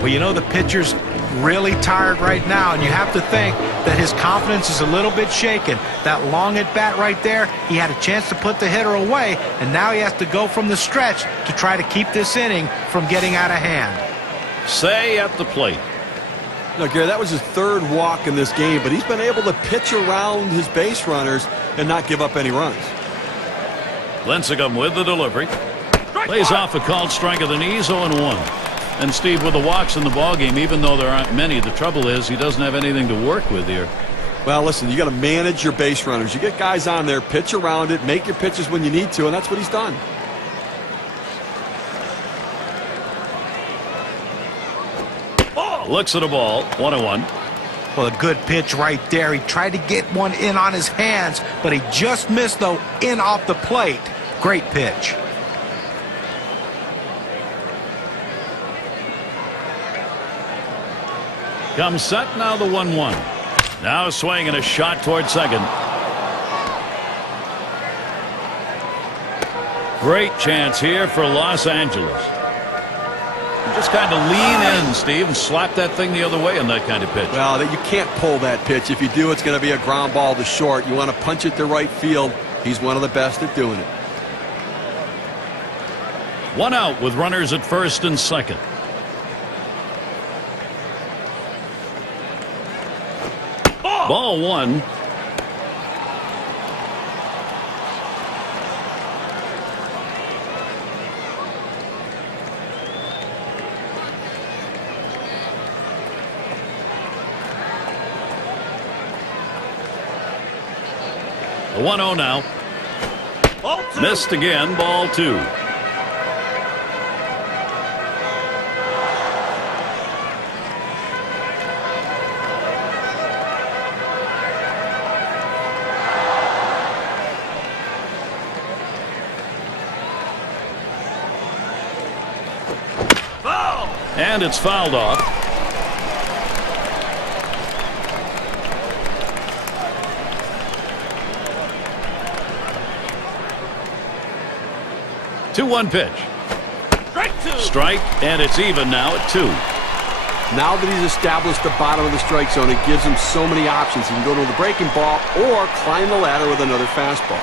Well, you know the pitcher's really tired right now, and you have to think that his confidence is a little bit shaken. That long at bat right there, he had a chance to put the hitter away, and now he has to go from the stretch to try to keep this inning from getting out of hand. Say at the plate. Now, Gary, that was his third walk in this game, but he's been able to pitch around his base runners and not give up any runs. Lincecum with the delivery. Lays off a called strike of the knees. 0-1. And Steve, with the walks in the ballgame, even though there aren't many, the trouble is he doesn't have anything to work with here. Well, listen, you got to manage your base runners. You get guys on there, pitch around it, make your pitches when you need to, and that's what he's done. Looks at a ball. 1-1. Well, a good pitch right there. He tried to get one in on his hands, but he just missed, though, in off the plate. Great pitch. Comes set, now the 1-1. Now a swing and a shot toward second. Great chance here for Los Angeles. You just kind of lean in, Steve, and slap that thing the other way on that kind of pitch. Well, you can't pull that pitch. If you do, it's going to be a ground ball to short. You want to punch it to right field. He's one of the best at doing it. One out with runners at first and second. Ball 1. The 1-0 now. Ball 2. Missed again. Ball 2. And it's fouled off. Two-one pitch. Strike 2. Strike, and it's even now at 2. Now that he's established the bottom of the strike zone, it gives him so many options. He can go to the breaking ball or climb the ladder with another fastball.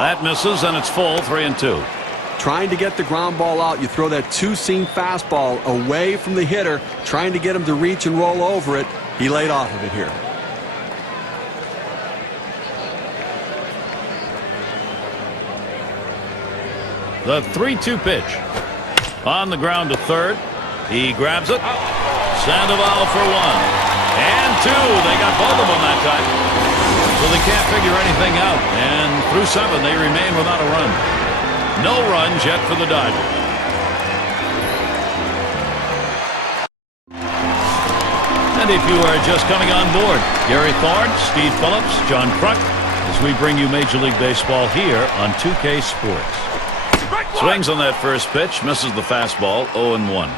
That misses, and it's full. 3-2. Trying to get the ground ball out, you throw that two-seam fastball away from the hitter, trying to get him to reach and roll over it. He laid off of it here. The 3-2 pitch. On the ground to third. He grabs it. Sandoval for 1. And 2. They got both of them that time. So they can't figure anything out. And through 7, they remain without a run. No runs yet for the Dodgers. And if you are just coming on board, Gary Thorne, Steve Phillips, John Kruk, as we bring you Major League Baseball here on 2K Sports. Swings on that first pitch, misses the fastball, 0-1.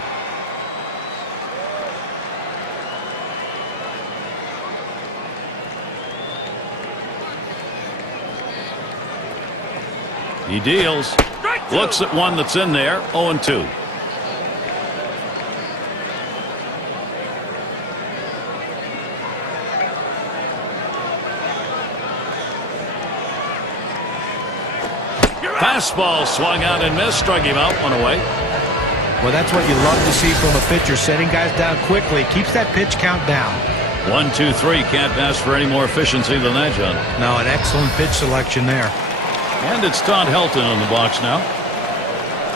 He deals, looks at one that's in there, 0-2. Fastball swung out and missed, struck him out, 1 away. Well, that's what you love to see from a pitcher, setting guys down quickly, keeps that pitch count down. 1, 2, 3, can't ask for any more efficiency than that, John. No, an excellent pitch selection there. And it's Todd Helton on the box now.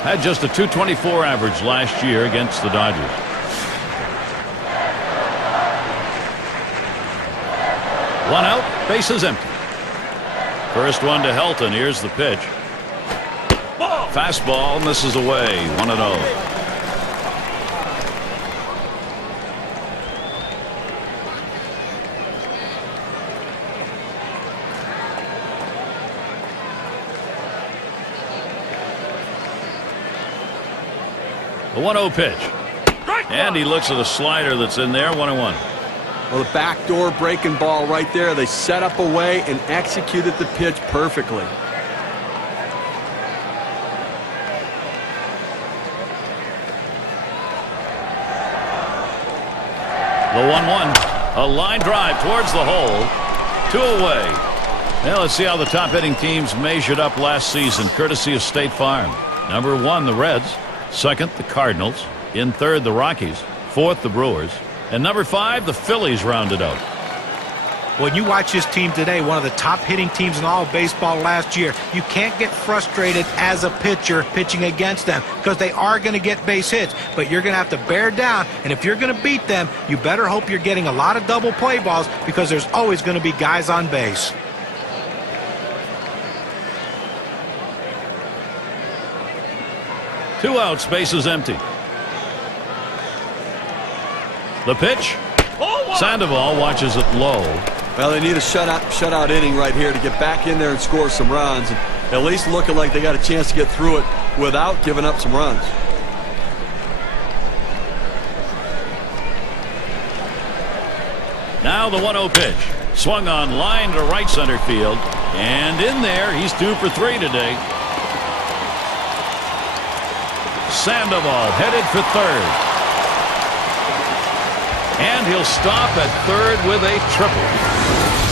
Had just a .224 average last year against the Dodgers. One out, bases empty. First one to Helton. Here's the pitch. Fastball misses away, 1-0. The 1-0 pitch. And he looks at a slider that's in there, 1-1. Well, the backdoor breaking ball right there. They set up a way and executed the pitch perfectly. The 1-1. A line drive towards the hole. 2 away. Now let's see how the top hitting teams measured up last season, courtesy of State Farm. Number 1, the Reds. Second, the Cardinals. In third, the Rockies. Fourth, the Brewers. And number 5, the Phillies rounded out. When you watch this team today, one of the top hitting teams in all of baseball last year, you can't get frustrated as a pitcher pitching against them because they are going to get base hits, but you're going to have to bear down, and if you're going to beat them, you better hope you're getting a lot of double play balls because there's always going to be guys on base. Two outs, bases empty. The pitch. Sandoval watches it low. Well, they need a shutout inning right here to get back in there and score some runs. And at least looking like they got a chance to get through it without giving up some runs. Now the 1-0 pitch. Swung on line to right center field. And in there, he's 2 for 3 today. Sandoval headed for third. And he'll stop at third with a triple.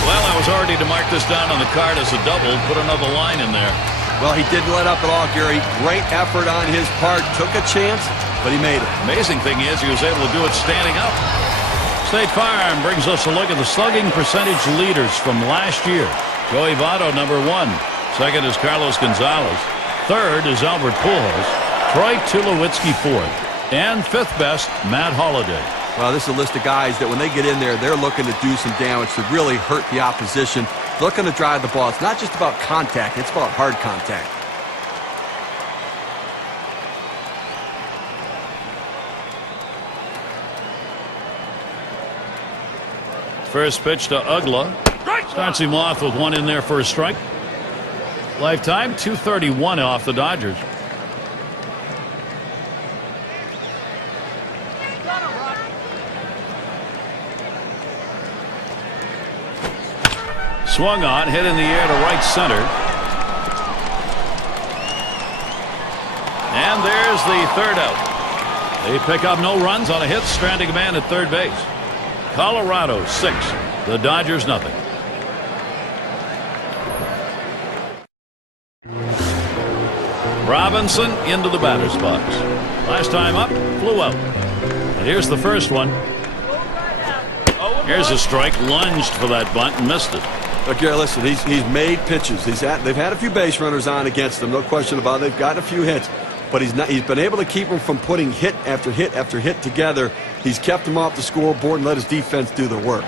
Well, I was already to mark this down on the card as a double. Put another line in there. Well, he didn't let up at all, Gary. Great effort on his part. Took a chance, but he made it. Amazing thing is he was able to do it standing up. State Farm brings us a look at the slugging percentage leaders from last year. Joey Votto, number 1. Second is Carlos Gonzalez. Third is Albert Pujols. Troy Tulowitzki, 4th. And 5th best, Matt Holliday. Well, this is a list of guys that when they get in there, they're looking to do some damage to really hurt the opposition. Looking to drive the ball. It's not just about contact. It's about hard contact. First pitch to Ugla. Starts him off with one in there for a strike. Lifetime, 231 off the Dodgers. Swung on, hit in the air to right center. And there's the third out. They pick up no runs on a hit, stranding a man at third base. Colorado 6, the Dodgers nothing. Robinson into the batter's box. Last time up, flew out. And here's the first one. Here's a strike, lunged for that bunt and missed it. Look, Gary, listen, he's made pitches. They've had a few base runners on against him, no question about it. They've gotten a few hits, but he's been able to keep them from putting hit after hit after hit together. He's kept them off the scoreboard and let his defense do the work.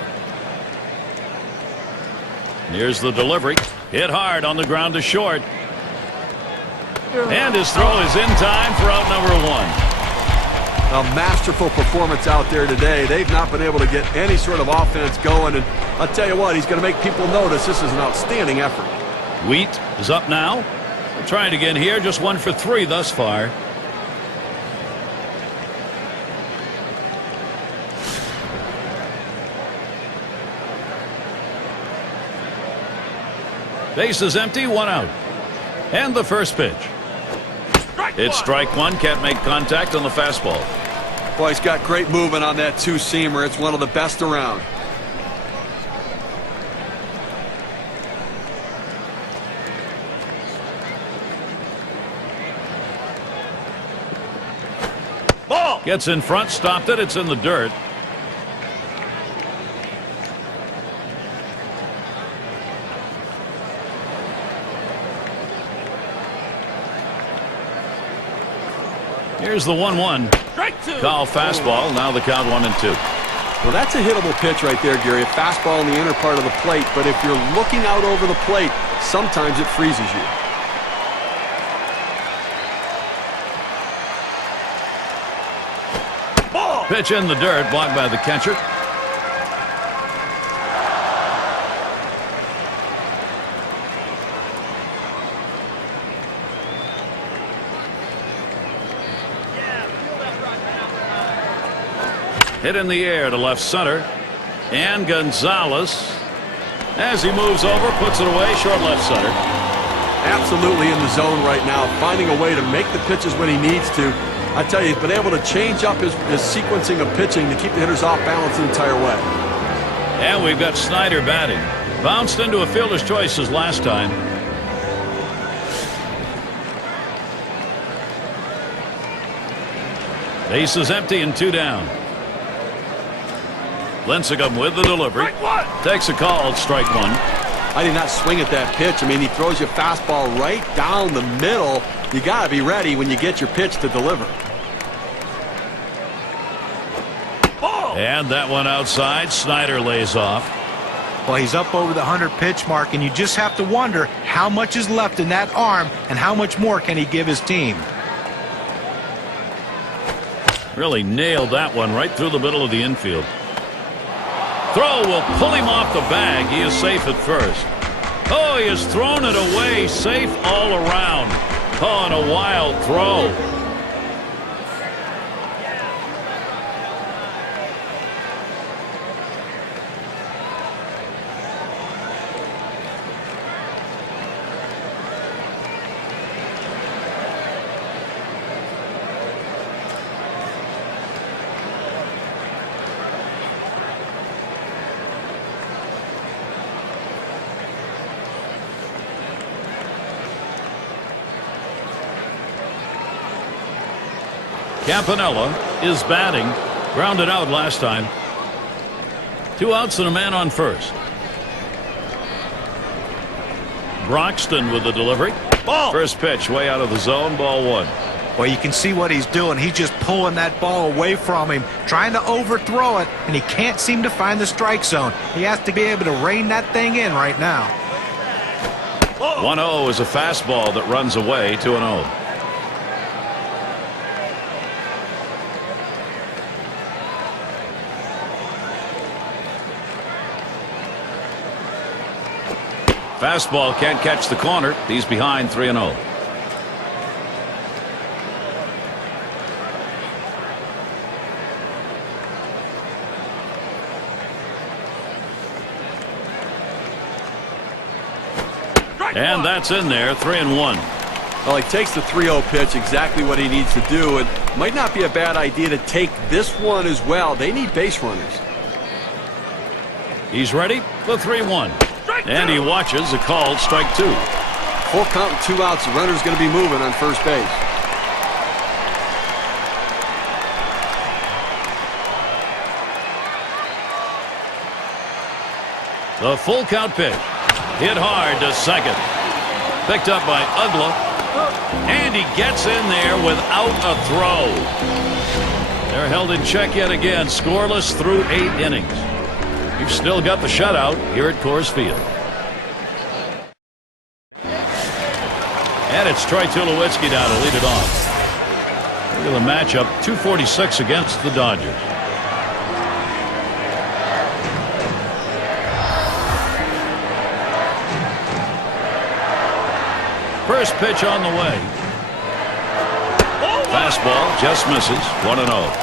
Here's the delivery. Hit hard on the ground to short. And his throw is in time for out number one. A masterful performance out there today. They've not been able to get any sort of offense going, and I'll tell you what, he's going to make people notice this is an outstanding effort. Wheat is up now. Trying again here, just 1 for 3 thus far. Base is empty, 1 out. And the first pitch. It's strike 1, can't make contact on the fastball. Boy, he's got great movement on that two-seamer. It's one of the best around. Ball. Gets in front, stopped it, it's in the dirt. Here's the 1-1. Strike 2. Call fastball. Now the count 1-2. Well, that's a hittable pitch right there, Gary. A fastball in the inner part of the plate. But if you're looking out over the plate, sometimes it freezes you. Ball. Pitch in the dirt, blocked by the catcher. Hit in the air to left center. And Gonzalez, as he moves over, puts it away, short left center. Absolutely in the zone right now, finding a way to make the pitches when he needs to. I tell you, he's been able to change up his sequencing of pitching to keep the hitters off balance the entire way. And we've got Snyder batting. Bounced into a fielder's choices last time. Base is empty and 2 down. Lincecum with the delivery. Takes a call, strike 1. I did not swing at that pitch. I mean, he throws your fastball right down the middle. You got to be ready when you get your pitch to deliver. And that one outside. Snyder lays off. Well, he's up over the 100-pitch mark, and you just have to wonder how much is left in that arm and how much more can he give his team. Really nailed that one right through the middle of the infield. Throw will pull him off the bag. He is safe at first. Oh, he has thrown it away. Safe all around. Oh, and a wild throw. Campanella is batting. Grounded out last time. 2 outs and a man on first. Broxton with the delivery. Ball. First pitch way out of the zone. Ball 1. Well, you can see what he's doing. He's just pulling that ball away from him, trying to overthrow it, and he can't seem to find the strike zone. He has to be able to rein that thing in right now. 1-0 is a fastball that runs away. 2-0. Fastball can't catch the corner. He's behind 3-0. And that's in there. 3-1. Well, he takes the 3-0 pitch, exactly what he needs to do. It might not be a bad idea to take this one as well. They need base runners. He's ready. The 3-1. And he watches a called strike 2. Full count and 2 outs. The runner's going to be moving on first base. The full count pitch. Hit hard to second. Picked up by Ugla. And he gets in there without a throw. They're held in check yet again. Scoreless through 8 innings. You've still got the shutout here at Coors Field. And it's Troy Tulowitzki now to lead it off. Look at the matchup. 246 against the Dodgers. First pitch on the way. Fastball just misses. 1-0.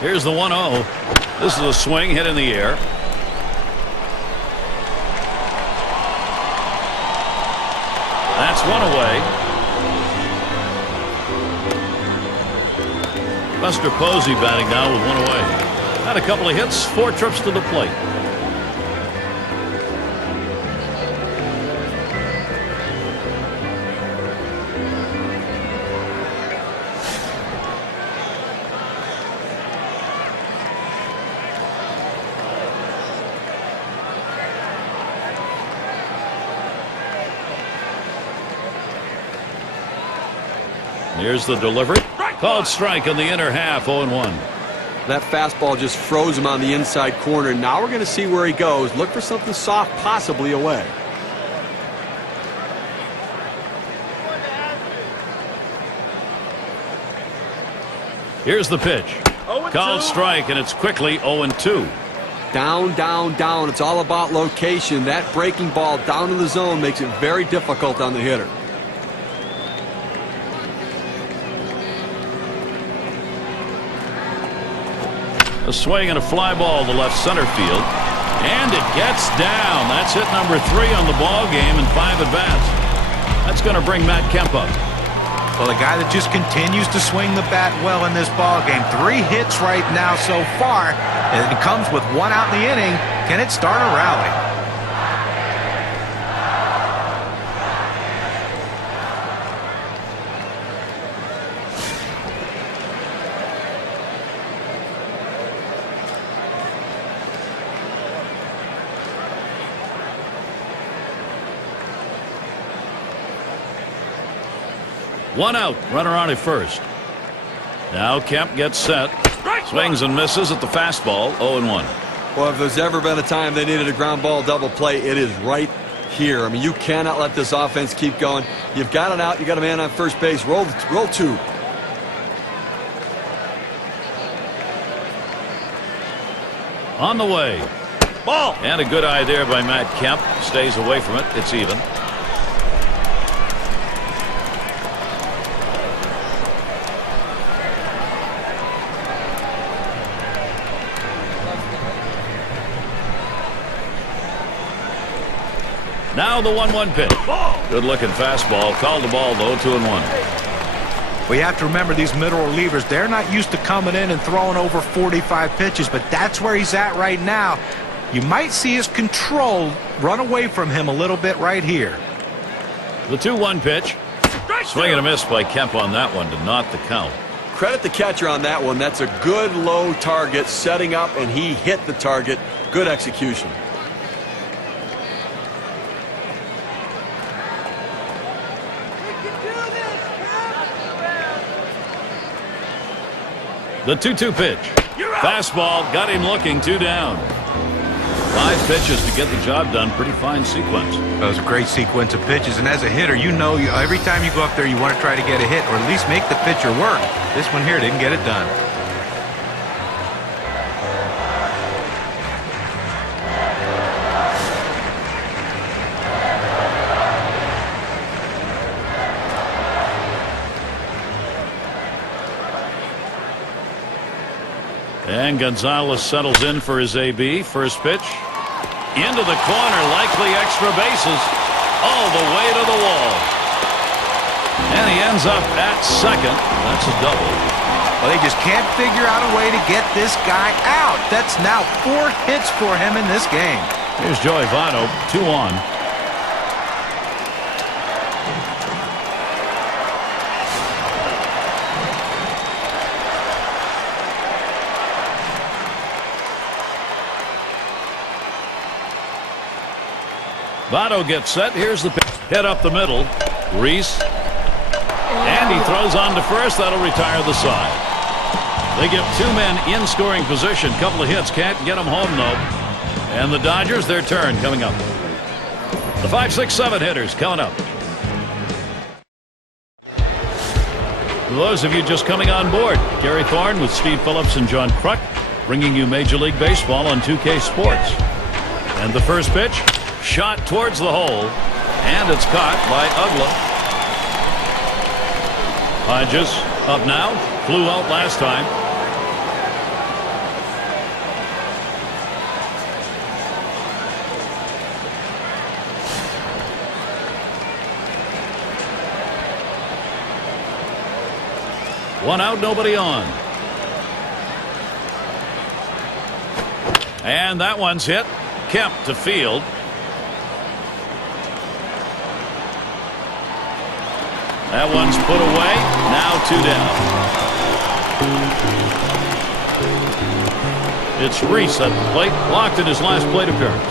Here's the 1-0. This is a swing hit in the air. That's one away. Buster Posey batting now with 1 away. Had a couple of hits, 4 trips to the plate. Here's the delivery. Called strike in the inner half, 0-1. That fastball just froze him on the inside corner. Now we're going to see where he goes. Look for something soft, possibly away. Here's the pitch. Called strike, and it's quickly 0-2. Down, down, down. It's all about location. That breaking ball down in the zone makes it very difficult on the hitter. A swing and a fly ball to left center field. And it gets down. That's hit number 3 on the ball game in 5 at-bats. That's going to bring Matt Kemp up. Well, a guy that just continues to swing the bat well in this ball game. 3 hits right now so far. And it comes with 1 out in the inning. Can it start a rally? One out, runner on at first. Now Kemp gets set. Swings and misses at the fastball, 0-1. Well, if there's ever been a time they needed a ground ball double play, it is right here. I mean, you cannot let this offense keep going. You've got it out. You got a man on first base. Roll 2. On the way. Ball. And a good eye there by Matt Kemp. Stays away from it. It's even. Now the 1-1 pitch. Good looking fastball. Called the ball though. 2-1. Well, you have to remember these middle relievers, they're not used to coming in and throwing over 45 pitches, but that's where he's at right now. You might see his control run away from him a little bit right here. The 2-1 pitch. Swing and a miss by Kemp on that one to knot the count. Credit the catcher on that one. That's a good low target setting up, and he hit the target. Good execution. The 2-2 pitch. Fastball got him looking. 2 down. 5 pitches to get the job done. Pretty fine sequence. That was a great sequence of pitches, and as a hitter, you know every time you go up there you want to try to get a hit or at least make the pitcher work. This one here didn't get it done. And Gonzalez settles in for his AB. First pitch. Into the corner. Likely extra bases. All the way to the wall. And he ends up at second. That's a double. Well, they just can't figure out a way to get this guy out. That's now 4 hits for him in this game. Here's Joey Votto, 2 on. Votto gets set. Here's the pitch. Hit up the middle. Reese. And he throws on to first. That'll retire the side. They give 2 men in scoring position. Couple of hits. Can't get them home, though. And the Dodgers, their turn coming up. The 5, 6, 7 hitters coming up. For those of you just coming on board, Gary Thorne with Steve Phillips and John Kruk bringing you Major League Baseball on 2K Sports. And the first pitch. Shot towards the hole, and it's caught by Ugla. Hodges up now, flew out last time. One out, nobody on. And that one's hit. Kemp to field. That one's put away. Now 2 down. It's Reese at the plate. Blocked in his last plate appearance.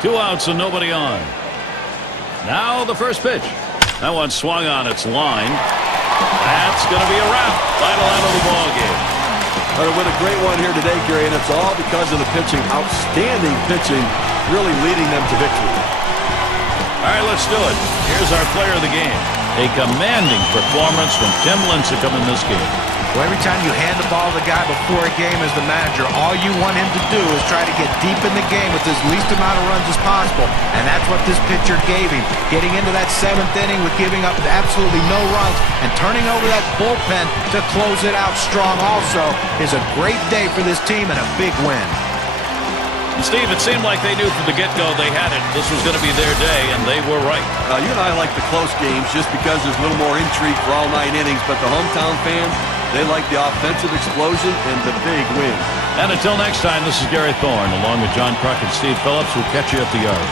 Two outs and nobody on. Now the first pitch. That one swung on its line. That's going to be a wrap. Final out of the ball game. With a great one here today, Gary, and it's all because of the pitching. Outstanding pitching, really leading them to victory. All right, let's do it. Here's our player of the game. A commanding performance from Tim Lincecum in this game. Well, every time you hand the ball to the guy before a game as the manager, all you want him to do is try to get deep in the game with as least amount of runs as possible. And that's what this pitcher gave him. Getting into that 7th inning with giving up absolutely no runs and turning over that bullpen to close it out strong also is a great day for this team and a big win. And Steve, it seemed like they knew from the get-go they had it. This was going to be their day, and they were right. You and I like the close games just because there's a little more intrigue for all 9 innings, but the hometown fans, they like the offensive explosion and the big win. And until next time, this is Gary Thorne, along with John Kruk and Steve Phillips. We'll catch you at the yard.